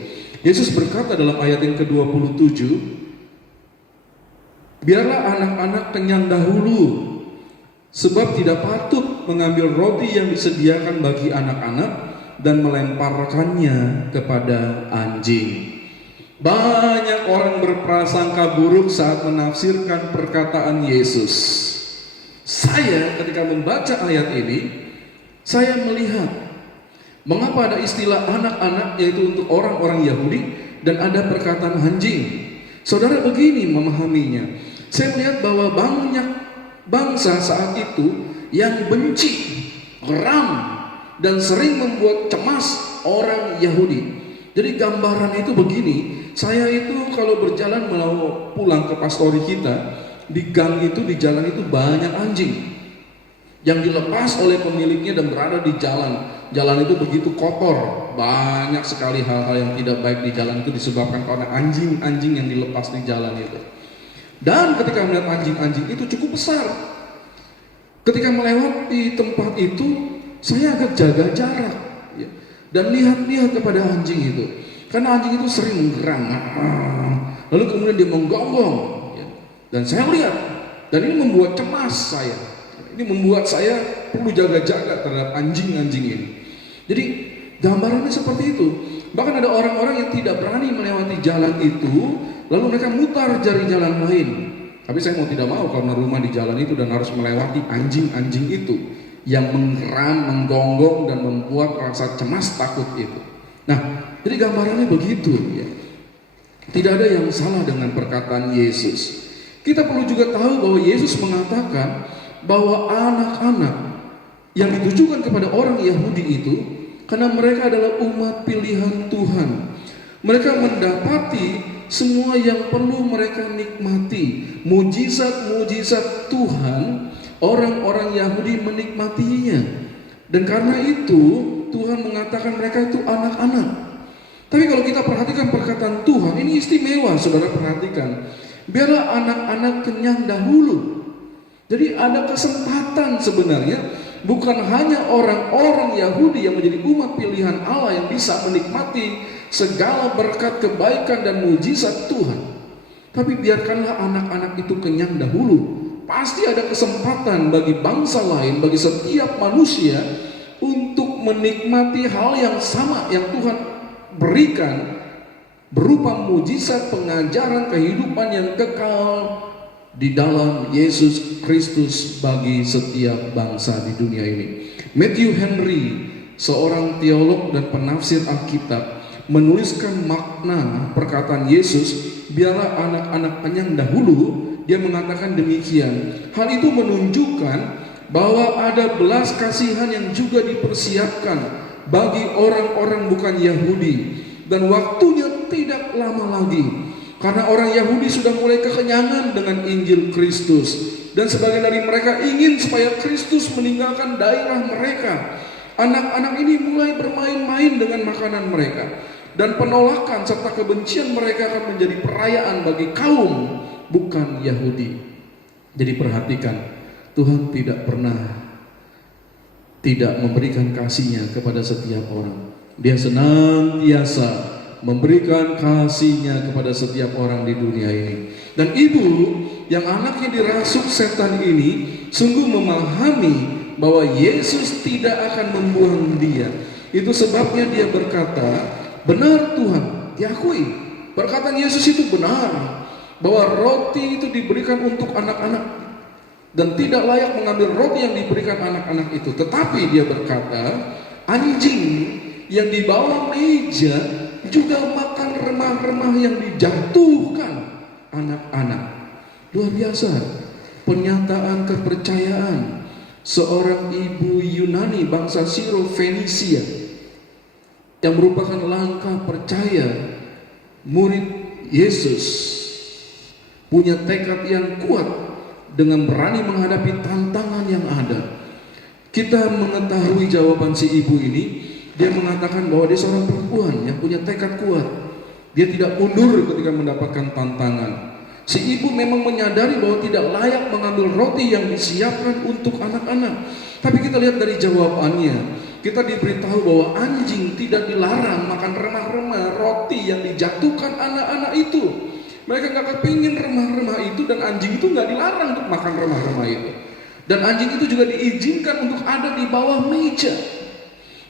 Yesus berkata dalam ayat yang ke-27, biarlah anak-anak kenyang dahulu, sebab tidak patut mengambil roti yang disediakan bagi anak-anak dan melemparkannya kepada anjing. Banyak orang berprasangka buruk saat menafsirkan perkataan Yesus. Saya ketika membaca ayat ini, saya melihat mengapa ada istilah anak-anak, yaitu untuk orang-orang Yahudi, dan ada perkataan anjing. Saudara, begini memahaminya. Saya melihat bahwa banyak bangsa saat itu yang benci, geram, dan sering membuat cemas orang Yahudi. Jadi gambaran itu begini, saya itu kalau berjalan mau pulang ke pastori kita, di gang itu, di jalan itu banyak anjing yang dilepas oleh pemiliknya dan berada di jalan. Jalan itu begitu kotor, banyak sekali hal-hal yang tidak baik di jalan itu disebabkan karena anjing-anjing yang dilepas di jalan itu. Dan ketika melihat anjing-anjing itu cukup besar, ketika melewati tempat itu, saya agak jaga jarak ya, dan lihat-lihat kepada anjing itu, karena anjing itu sering menggeram, lalu kemudian dia menggonggong ya. Dan saya lihat, dan ini membuat cemas saya. Ini membuat saya perlu jaga-jaga terhadap anjing-anjing ini. Jadi gambarannya seperti itu. Bahkan ada orang-orang yang tidak berani melewati jalan itu, lalu mereka mutar cari jalan lain. Tapi saya mau tidak mau karena rumah di jalan itu dan harus melewati anjing-anjing itu yang menggeram, menggonggong, dan membuat rasa cemas takut itu. Nah, jadi gambarannya begitu ya. Tidak ada yang salah dengan perkataan Yesus. Kita perlu juga tahu bahwa Yesus mengatakan bahwa anak-anak yang ditujukan kepada orang Yahudi itu, karena mereka adalah umat pilihan Tuhan, mereka mendapati semua yang perlu mereka nikmati. Mujizat-mujizat Tuhan, orang-orang Yahudi menikmatinya. Dan karena itu Tuhan mengatakan mereka itu anak-anak. Tapi kalau kita perhatikan perkataan Tuhan, ini istimewa, saudara perhatikan. Biarlah anak-anak kenyang dahulu. Jadi ada kesempatan sebenarnya, bukan hanya orang-orang Yahudi yang menjadi umat pilihan Allah yang bisa menikmati segala berkat kebaikan dan mujizat Tuhan. Tapi biarkanlah anak-anak itu kenyang dahulu. Pasti ada kesempatan bagi bangsa lain, bagi setiap manusia untuk menikmati hal yang sama yang Tuhan berikan, berupa mujizat pengajaran kehidupan yang kekal di dalam Yesus Kristus bagi setiap bangsa di dunia ini. Matthew Henry, seorang teolog dan penafsir Alkitab, menuliskan makna perkataan Yesus, biarlah anak-anak kenyang dahulu. Dia mengatakan demikian, hal itu menunjukkan bahwa ada belas kasihan yang juga dipersiapkan bagi orang-orang bukan Yahudi, dan waktunya tidak lama lagi, karena orang Yahudi sudah mulai kekenyangan dengan Injil Kristus, dan sebagian dari mereka ingin supaya Kristus meninggalkan daerah mereka. Anak-anak ini mulai bermain-main dengan makanan mereka, dan penolakan serta kebencian mereka akan menjadi perayaan bagi kaum bukan Yahudi. Jadi perhatikan, Tuhan tidak pernah tidak memberikan kasih-Nya kepada setiap orang. Dia senantiasa memberikan kasih-Nya kepada setiap orang di dunia ini. Dan ibu yang anaknya dirasuk setan ini sungguh memahami bahwa Yesus tidak akan membuang dia. Itu sebabnya dia berkata, benar Tuhan, diakui perkataan Yesus itu benar, bahwa roti itu diberikan untuk anak-anak dan tidak layak mengambil roti yang diberikan anak-anak itu. Tetapi dia berkata, anjing yang di bawah meja juga makan remah-remah yang dijatuhkan anak-anak. Luar biasa pernyataan kepercayaan seorang ibu Yunani bangsa Sirofenisia yang merupakan langkah percaya murid Yesus, punya tekad yang kuat dengan berani menghadapi tantangan yang ada. Kita mengetahui jawaban si ibu ini. Dia mengatakan bahwa dia seorang perempuan yang punya tekad kuat. Dia tidak mundur ketika mendapatkan tantangan. Si ibu memang menyadari bahwa tidak layak mengambil roti yang disiapkan untuk anak-anak. Tapi kita lihat dari jawabannya, kita diberitahu bahwa anjing tidak dilarang makan remah-remah roti yang dijatuhkan anak-anak itu. Mereka nggak kepingin remah-remah itu, dan anjing itu nggak dilarang untuk makan remah-remah itu. Dan anjing itu juga diizinkan untuk ada di bawah meja.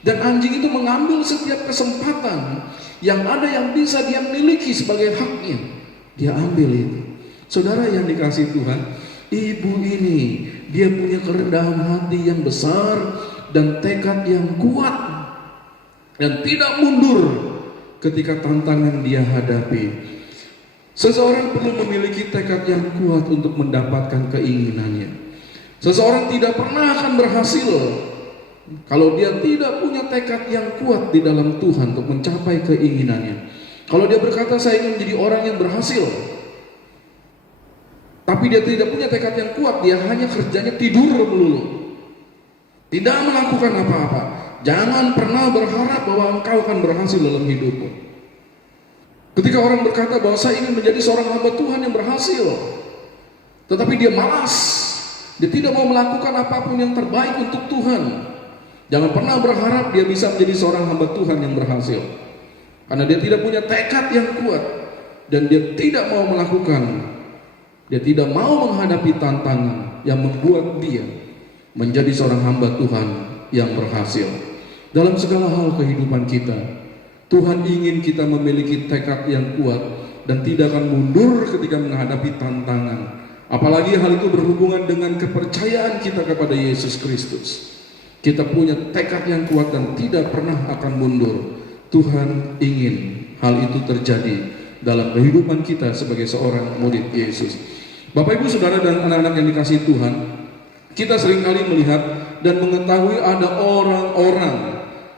Dan anjing itu mengambil setiap kesempatan yang ada yang bisa dia miliki sebagai haknya. Dia ambil itu. Saudara yang dikasihi Tuhan, ibu ini dia punya kerendahan hati yang besar dan tekad yang kuat, dan tidak mundur ketika tantangan dia hadapi. Seseorang perlu memiliki tekad yang kuat untuk mendapatkan keinginannya. Seseorang tidak pernah akan berhasil kalau dia tidak punya tekad yang kuat di dalam Tuhan untuk mencapai keinginannya. Kalau dia berkata saya ingin menjadi orang yang berhasil, tapi dia tidak punya tekad yang kuat, dia hanya kerjanya tidur melulu, tidak melakukan apa-apa. Jangan pernah berharap bahwa engkau akan berhasil dalam hidupmu. Ketika orang berkata bahwa saya ingin menjadi seorang hamba Tuhan yang berhasil, tetapi dia malas, dia tidak mau melakukan apapun yang terbaik untuk Tuhan, jangan pernah berharap dia bisa menjadi seorang hamba Tuhan yang berhasil. Karena dia tidak punya tekad yang kuat, dan dia tidak mau melakukan, dia tidak mau menghadapi tantangan yang membuat dia menjadi seorang hamba Tuhan yang berhasil. Dalam segala hal kehidupan kita, Tuhan ingin kita memiliki tekad yang kuat dan tidak akan mundur ketika menghadapi tantangan. Apalagi hal itu berhubungan dengan kepercayaan kita kepada Yesus Kristus. Kita punya tekad yang kuat dan tidak pernah akan mundur. Tuhan ingin hal itu terjadi dalam kehidupan kita sebagai seorang murid Yesus. Bapak, Ibu, Saudara, dan anak-anak yang dikasihi Tuhan, kita seringkali melihat dan mengetahui ada orang-orang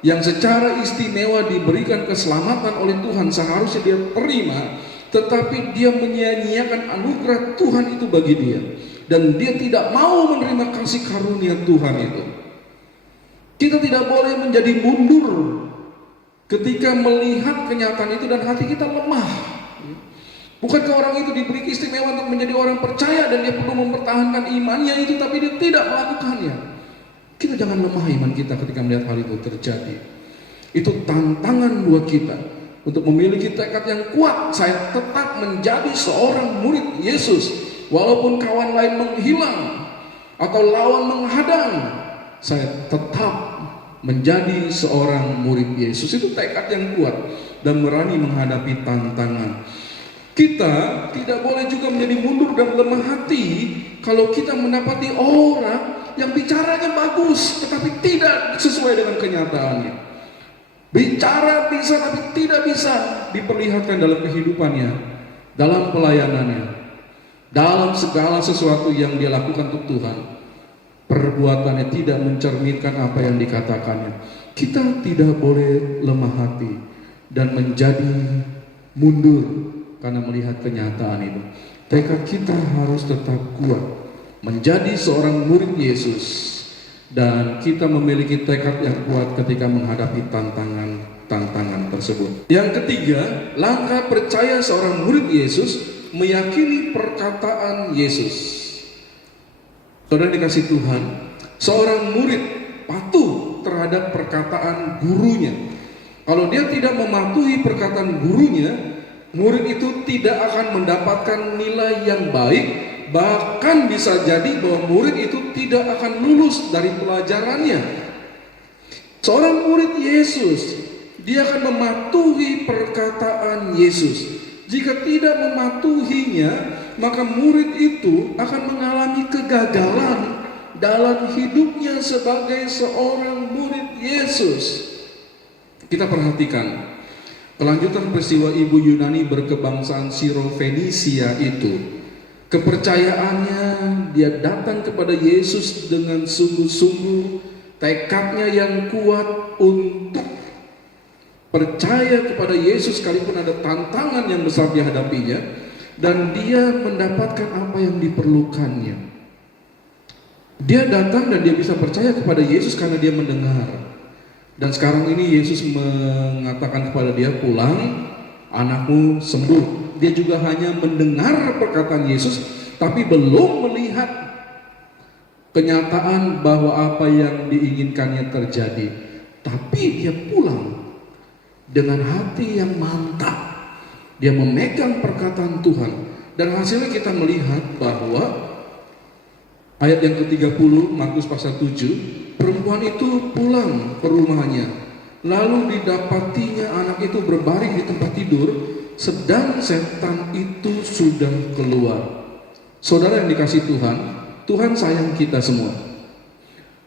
yang secara istimewa diberikan keselamatan oleh Tuhan, seharusnya dia terima, tetapi dia menyia-nyiakan anugerah Tuhan itu bagi dia, dan dia tidak mau menerima kasih karunia Tuhan itu. Kita tidak boleh menjadi mundur ketika melihat kenyataan itu dan hati kita lemah. Bukankah orang itu diberi istimewa untuk menjadi orang percaya dan dia perlu mempertahankan imannya itu, tapi dia tidak melakukannya? Kita jangan lemah iman kita ketika melihat hal itu terjadi. Itu tantangan buat kita untuk memiliki tekad yang kuat. Saya tetap menjadi seorang murid Yesus, walaupun kawan lain menghilang atau lawan menghadang, saya tetap menjadi seorang murid Yesus. Itu tekad yang kuat dan berani menghadapi tantangan. Kita tidak boleh juga menjadi mundur dan lemah hati kalau kita mendapati orang yang bicaranya bagus tetapi tidak sesuai dengan kenyataannya. Bicara bisa tapi tidak bisa diperlihatkan dalam kehidupannya, dalam pelayanannya, dalam segala sesuatu yang dia lakukan untuk Tuhan. Perbuatannya tidak mencerminkan apa yang dikatakannya. Kita tidak boleh lemah hati dan menjadi mundur karena melihat kenyataan itu. Tekad kita harus tetap kuat menjadi seorang murid Yesus, dan kita memiliki tekad yang kuat ketika menghadapi tantangan tersebut. Yang ketiga, langkah percaya seorang murid Yesus meyakini perkataan Yesus. Saudara dikasih Tuhan, seorang murid patuh terhadap perkataan gurunya. Kalau dia tidak mematuhi perkataan gurunya, murid itu tidak akan mendapatkan nilai yang baik. Bahkan bisa jadi bahwa murid itu tidak akan lulus dari pelajarannya. Seorang murid Yesus, dia akan mematuhi perkataan Yesus. Jika tidak mematuhinya, maka murid itu akan mengalami kegagalan dalam hidupnya sebagai seorang murid Yesus. Kita perhatikan kelanjutan peristiwa ibu Yunani berkebangsaan Siro-Fenisia itu. Kepercayaannya, dia datang kepada Yesus dengan sungguh-sungguh, tekadnya yang kuat untuk percaya kepada Yesus sekalipun ada tantangan yang besar dihadapinya, dan dia mendapatkan apa yang diperlukannya. Dia datang dan dia bisa percaya kepada Yesus karena dia mendengar. Dan sekarang ini Yesus mengatakan kepada dia, pulang, anakmu sembuh. Dia juga hanya mendengar perkataan Yesus, tapi belum melihat kenyataan bahwa apa yang diinginkannya terjadi. tapi dia pulang dengan hati yang mantap. Dia memegang perkataan Tuhan, dan hasilnya kita melihat bahwa ayat yang ke-30 Markus pasal 7, perempuan itu pulang ke rumahnya, lalu didapatinya anak itu berbaring di tempat tidur, sedang setan itu sudah keluar. Saudara yang dikasihi Tuhan, Tuhan sayang kita semua.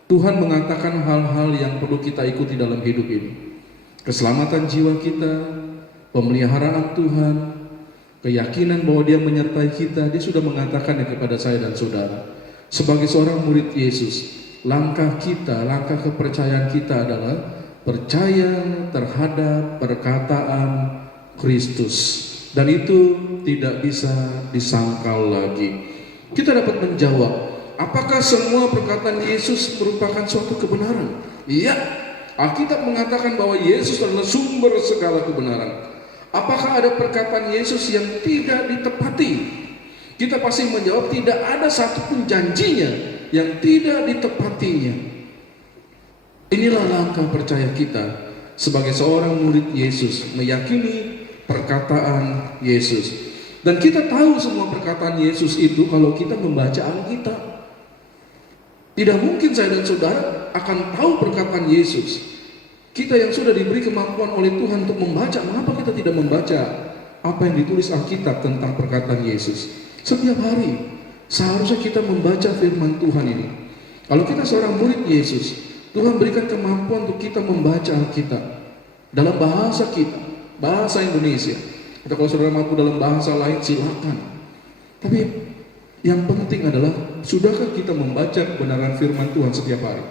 Tuhan mengatakan hal-hal yang perlu kita ikuti dalam hidup ini. Keselamatan jiwa kita, pemeliharaan Tuhan, keyakinan bahwa Dia menyertai kita. Dia sudah mengatakannya kepada saya dan saudara. Sebagai seorang murid Yesus, langkah kita, langkah kepercayaan kita adalah percaya terhadap perkataan Kristus, dan itu tidak bisa disangkal lagi. Kita dapat menjawab, apakah semua perkataan Yesus merupakan suatu kebenaran? Iya, Alkitab mengatakan bahwa Yesus adalah sumber segala kebenaran. Apakah ada perkataan Yesus yang tidak ditepati? Kita pasti menjawab tidak ada satupun janjinya yang tidak ditepatinya. Inilah langkah percaya kita sebagai seorang murid Yesus, meyakini perkataan Yesus. Dan kita tahu semua perkataan Yesus itu kalau kita membaca Alkitab. Tidak mungkin saya dan saudara akan tahu perkataan Yesus. Kita yang sudah diberi kemampuan oleh Tuhan untuk membaca, mengapa kita tidak membaca apa yang ditulis Alkitab tentang perkataan Yesus? Setiap hari seharusnya kita membaca firman Tuhan ini. Kalau kita seorang murid Yesus, Tuhan berikan kemampuan untuk kita membaca Alkitab dalam bahasa kita, bahasa Indonesia. Atau kalau saudara mampu dalam bahasa lain, silakan. Tapi yang penting adalah, sudahkah kita membaca kebenaran firman Tuhan setiap hari?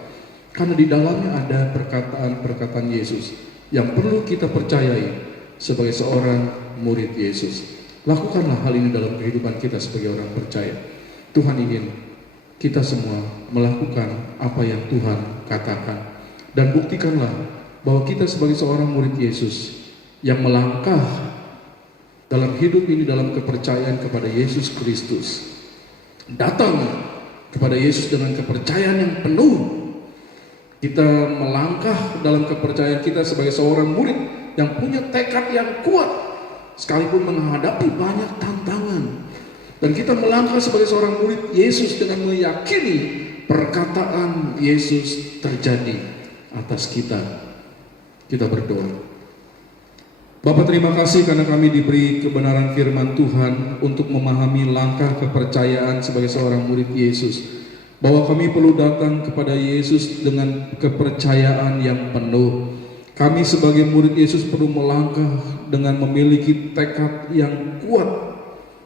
Karena di dalamnya ada perkataan-perkataan Yesus yang perlu kita percayai sebagai seorang murid Yesus. Lakukanlah hal ini dalam kehidupan kita sebagai orang percaya. Tuhan ingin kita semua melakukan apa yang Tuhan katakan. Dan buktikanlah bahwa kita sebagai seorang murid Yesus yang melangkah dalam hidup ini dalam kepercayaan kepada Yesus Kristus, datang kepada Yesus dengan kepercayaan yang penuh. Kita melangkah dalam kepercayaan kita sebagai seorang murid yang punya tekad yang kuat sekalipun menghadapi banyak tantangan. Dan kita melangkah sebagai seorang murid Yesus dengan meyakini perkataan Yesus terjadi atas kita. Kita berdoa. Bapa, terima kasih karena kami diberi kebenaran firman Tuhan untuk memahami langkah kepercayaan sebagai seorang murid Yesus. Bahwa kami perlu datang kepada Yesus dengan kepercayaan yang penuh. Kami sebagai murid Yesus perlu melangkah dengan memiliki tekad yang kuat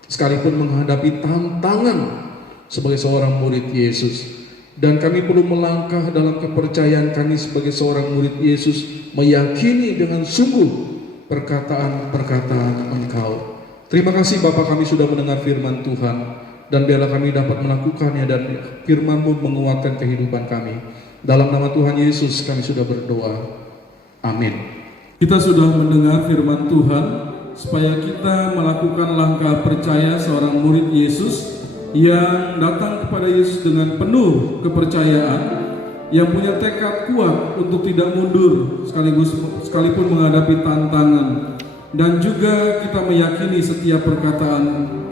sekalipun menghadapi tantangan sebagai seorang murid Yesus. Dan kami perlu melangkah dalam kepercayaan kami sebagai seorang murid Yesus, meyakini dengan sungguh perkataan-perkataan Engkau. Terima kasih Bapa, kami sudah mendengar firman Tuhan, dan biarlah kami dapat melakukannya dan firman-Mu menguatkan kehidupan kami. Dalam nama Tuhan Yesus kami sudah berdoa. Amin. Kita sudah mendengar firman Tuhan, supaya kita melakukan langkah percaya seorang murid Yesus yang datang kepada Yesus dengan penuh kepercayaan, yang punya tekad kuat untuk tidak mundur sekalipun menghadapi tantangan, dan juga kita meyakini setiap perkataan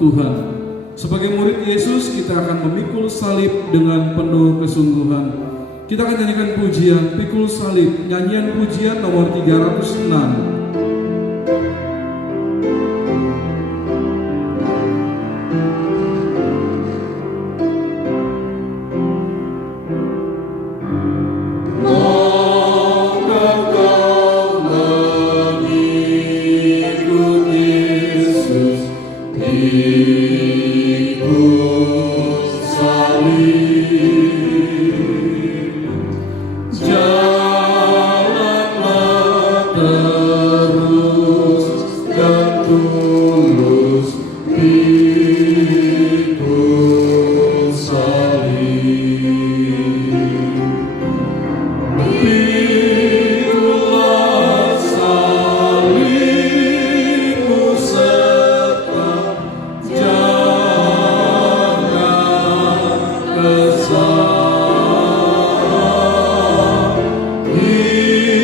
Tuhan. Sebagai murid Yesus, kita akan memikul salib dengan penuh kesungguhan. Kita akan nyanyikan pujian Pikul Salib, nyanyian pujian nomor 306. He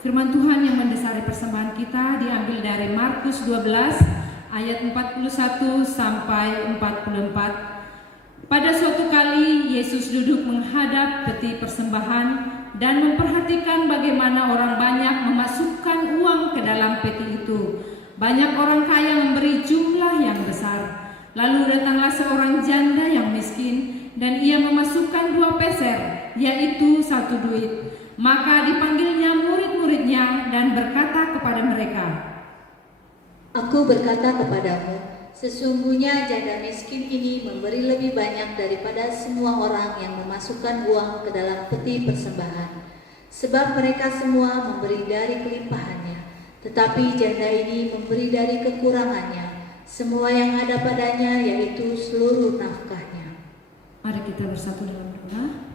Firman Tuhan yang mendasari persembahan kita diambil dari Markus 12 ayat 41 sampai 44. Pada suatu kali Yesus duduk menghadap peti persembahan dan memperhatikan bagaimana orang banyak memasukkan uang ke dalam peti itu. Banyak orang kaya memberi jumlah yang besar. Lalu datanglah seorang janda yang miskin dan ia memasukkan 2 peser, yaitu 1 duit. Maka dipanggilnya murid-muridnya dan berkata kepada mereka, Aku berkata kepadamu, sesungguhnya janda miskin ini memberi lebih banyak daripada semua orang yang memasukkan uang ke dalam peti persembahan. Sebab mereka semua memberi dari kelimpahannya, tetapi janda ini memberi dari kekurangannya, semua yang ada padanya, yaitu seluruh nafkahnya. Mari kita bersatu dalam doa.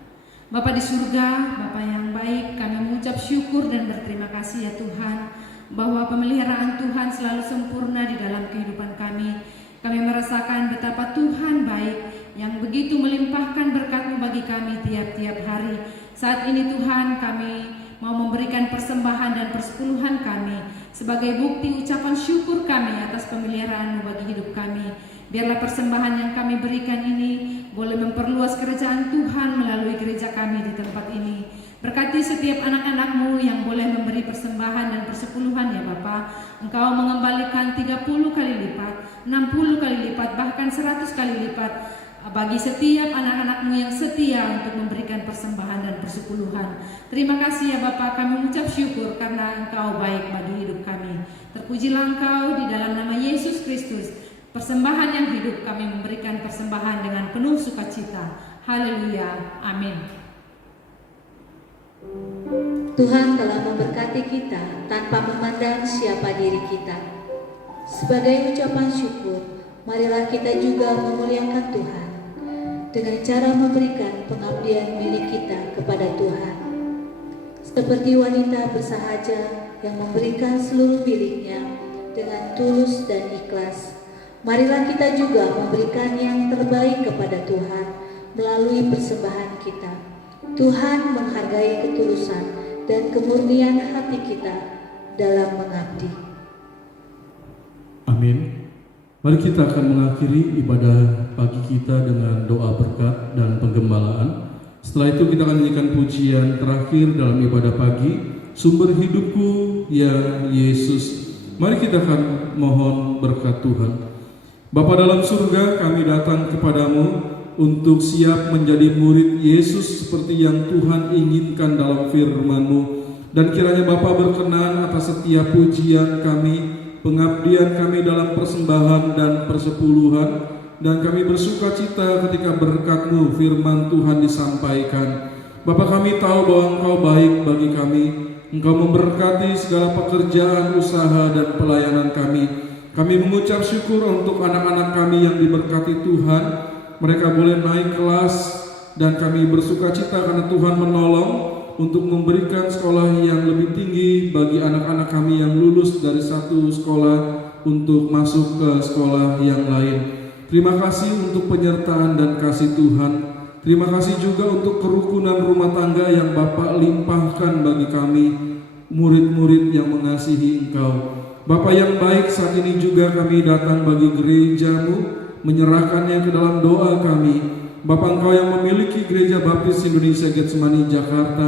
Bapa di surga, Bapa yang baik, kami mengucap syukur dan berterima kasih ya Tuhan, bahwa pemeliharaan Tuhan selalu sempurna di dalam kehidupan kami. Kami merasakan betapa Tuhan baik, yang begitu melimpahkan berkat-Mu bagi kami tiap-tiap hari. Saat ini Tuhan, kami mau memberikan persembahan dan persepuluhan kami sebagai bukti ucapan syukur kami atas pemeliharaan-Mu bagi hidup kami. Biarlah persembahan yang kami berikan ini boleh memperluas kerajaan Tuhan melalui gereja kami di tempat ini. Berkati setiap anak-anak-Mu yang boleh memberi persembahan dan persepuluhan ya Bapa. Engkau mengembalikan 30 kali lipat, 60 kali lipat, bahkan 100 kali lipat bagi setiap anak-anak-Mu yang setia untuk memberikan persembahan dan persepuluhan. Terima kasih ya Bapa, kami mengucap syukur karena Engkau baik bagi hidup kami. Terpujilah Engkau di dalam nama Yesus Kristus. Persembahan yang hidup, kami memberikan persembahan dengan penuh sukacita. Haleluya, amin. Tuhan telah memberkati kita tanpa memandang siapa diri kita. Sebagai ucapan syukur, marilah kita juga memuliakan Tuhan dengan cara memberikan pengabdian milik kita kepada Tuhan. Seperti wanita bersahaja yang memberikan seluruh miliknya dengan tulus dan ikhlas, marilah kita juga memberikan yang terbaik kepada Tuhan melalui persembahan kita. Tuhan menghargai ketulusan dan kemurnian hati kita dalam mengabdi. Amin. Mari kita akan mengakhiri ibadah pagi kita dengan doa berkat dan penggembalaan. Setelah itu kita akan menyanyikan pujian terakhir dalam ibadah pagi, Sumber Hidupku ya Yesus. Mari kita akan mohon berkat Tuhan. Bapa dalam surga, kami datang kepadamu untuk siap menjadi murid Yesus seperti yang Tuhan inginkan dalam firman-Mu. Dan kiranya Bapa berkenan atas setiap pujian kami, pengabdian kami dalam persembahan dan persepuluhan, dan kami bersuka cita ketika berkat-Mu firman Tuhan disampaikan. Bapa, kami tahu bahwa Engkau baik bagi kami. Engkau memberkati segala pekerjaan, usaha, dan pelayanan kami. Kami mengucap syukur untuk anak-anak kami yang diberkati Tuhan. Mereka boleh naik kelas, dan kami bersuka cita karena Tuhan menolong untuk memberikan sekolah yang lebih tinggi bagi anak-anak kami yang lulus dari satu sekolah untuk masuk ke sekolah yang lain. Terima kasih untuk penyertaan dan kasih Tuhan. Terima kasih juga untuk kerukunan rumah tangga yang Bapak limpahkan bagi kami, murid-murid yang mengasihi Engkau. Bapa yang baik, saat ini juga kami datang bagi gereja-Mu, menyerahkannya ke dalam doa kami. Bapa, Engkau yang memiliki Gereja Baptis Indonesia Getsemani Jakarta,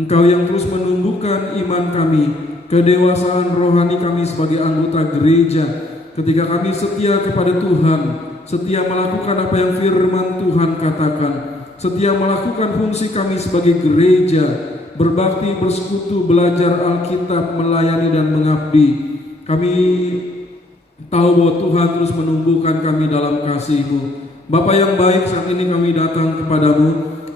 Engkau yang terus menumbuhkan iman kami, kedewasaan rohani kami sebagai anggota gereja. Ketika kami setia kepada Tuhan, setia melakukan apa yang firman Tuhan katakan, setia melakukan fungsi kami sebagai gereja, berbakti, bersekutu, belajar Alkitab, melayani dan mengabdi. Kami tahu bahwa Tuhan terus menumbuhkan kami dalam kasih-Mu. Bapa yang baik, saat ini kami datang kepadamu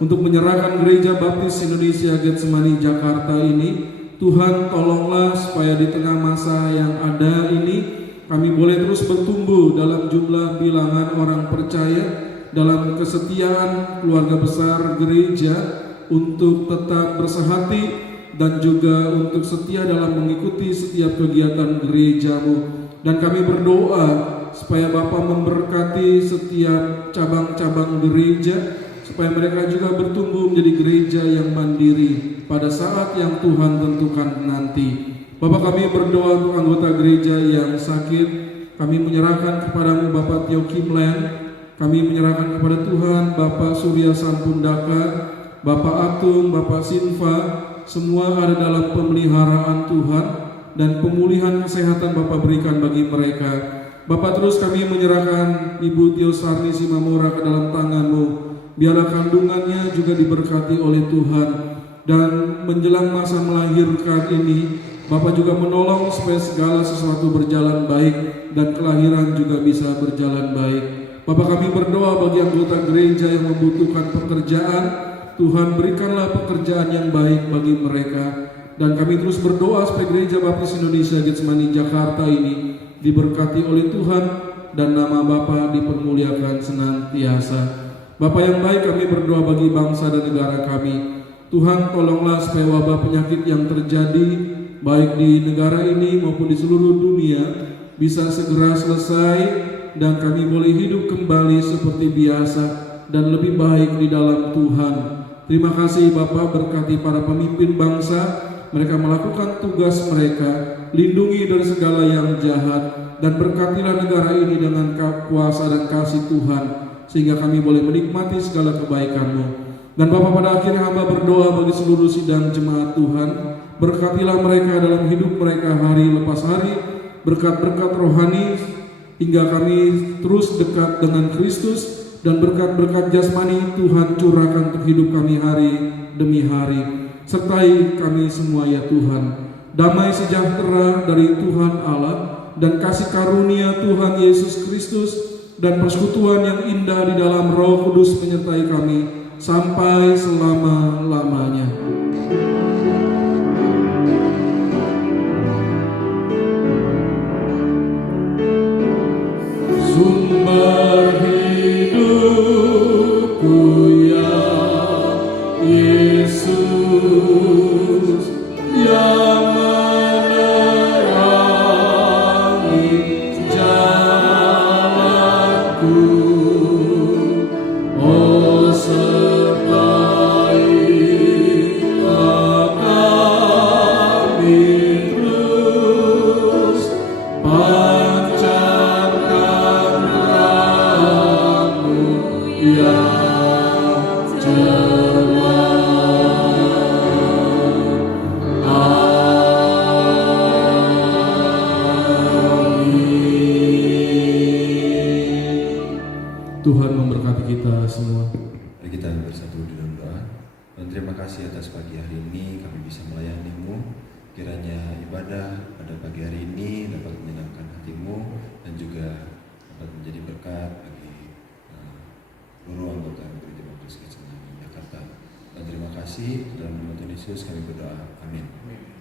untuk menyerahkan Gereja Baptis Indonesia Getsemani Jakarta ini. Tuhan, tolonglah supaya di tengah masa yang ada ini kami boleh terus bertumbuh dalam jumlah bilangan orang percaya, dalam kesetiaan keluarga besar gereja, untuk tetap bersehati dan juga untuk setia dalam mengikuti setiap kegiatan gereja-Mu. Dan kami berdoa supaya Bapa memberkati setiap cabang-cabang gereja, supaya mereka juga bertumbuh menjadi gereja yang mandiri pada saat yang Tuhan tentukan nanti. Bapak, kami berdoa untuk anggota gereja yang sakit. Kami menyerahkan kepadamu Bapak Tio Kim Len. Kami menyerahkan kepada Tuhan Bapak Surya Sampundaka, Bapak Atung, Bapak Sinfa. Semua ada dalam pemeliharaan Tuhan, dan pemulihan kesehatan Bapak berikan bagi mereka. Bapak, terus kami menyerahkan Ibu Tio Sarni Simamora ke dalam tangan-Mu. Biarlah kandungannya juga diberkati oleh Tuhan. Dan menjelang masa melahirkan ini, Bapak juga menolong supaya segala sesuatu berjalan baik dan kelahiran juga bisa berjalan baik. Bapak, kami berdoa bagi anggota gereja yang membutuhkan pekerjaan. Tuhan, berikanlah pekerjaan yang baik bagi mereka. Dan kami terus berdoa supaya Gereja Baptis Indonesia Getsemani Jakarta ini diberkati oleh Tuhan dan nama Bapa dipermuliakan senantiasa. Bapa yang baik, kami berdoa bagi bangsa dan negara kami. Tuhan, tolonglah supaya wabah penyakit yang terjadi baik di negara ini maupun di seluruh dunia bisa segera selesai, dan kami boleh hidup kembali seperti biasa dan lebih baik di dalam Tuhan. Terima kasih Bapa, berkati para pemimpin bangsa. Mereka melakukan tugas mereka, lindungi dari segala yang jahat, dan berkatilah negara ini dengan kuasa dan kasih Tuhan, sehingga kami boleh menikmati segala kebaikan-Mu. Dan Bapa, pada akhirnya hamba berdoa bagi seluruh sidang jemaat Tuhan. Berkatilah mereka dalam hidup mereka hari lepas hari, berkat-berkat rohani, hingga kami terus dekat dengan Kristus, dan berkat-berkat jasmani Tuhan curahkan untuk hidup kami hari demi hari. Sertai kami semua ya Tuhan. Damai sejahtera dari Tuhan Allah dan kasih karunia Tuhan Yesus Kristus dan persekutuan yang indah di dalam Roh Kudus menyertai kami sampai selama-lamanya. Sumber hidupku ya Yesus, yang menerangi jalanku, oh sertailah kami terus, pancarkan terang-Mu yang cerah. Tuhan memberkati kita semua. Mari kita bersatu di dalam doa. Dan terima kasih atas pagi hari ini kami bisa melayani-Mu. Kiranya ibadah pada pagi hari ini dapat menyenangkan hati-Mu dan juga dapat menjadi berkat bagi Jakarta. Dan terima kasih dalam nama Tuhan Yesus kami berdoa. Amin.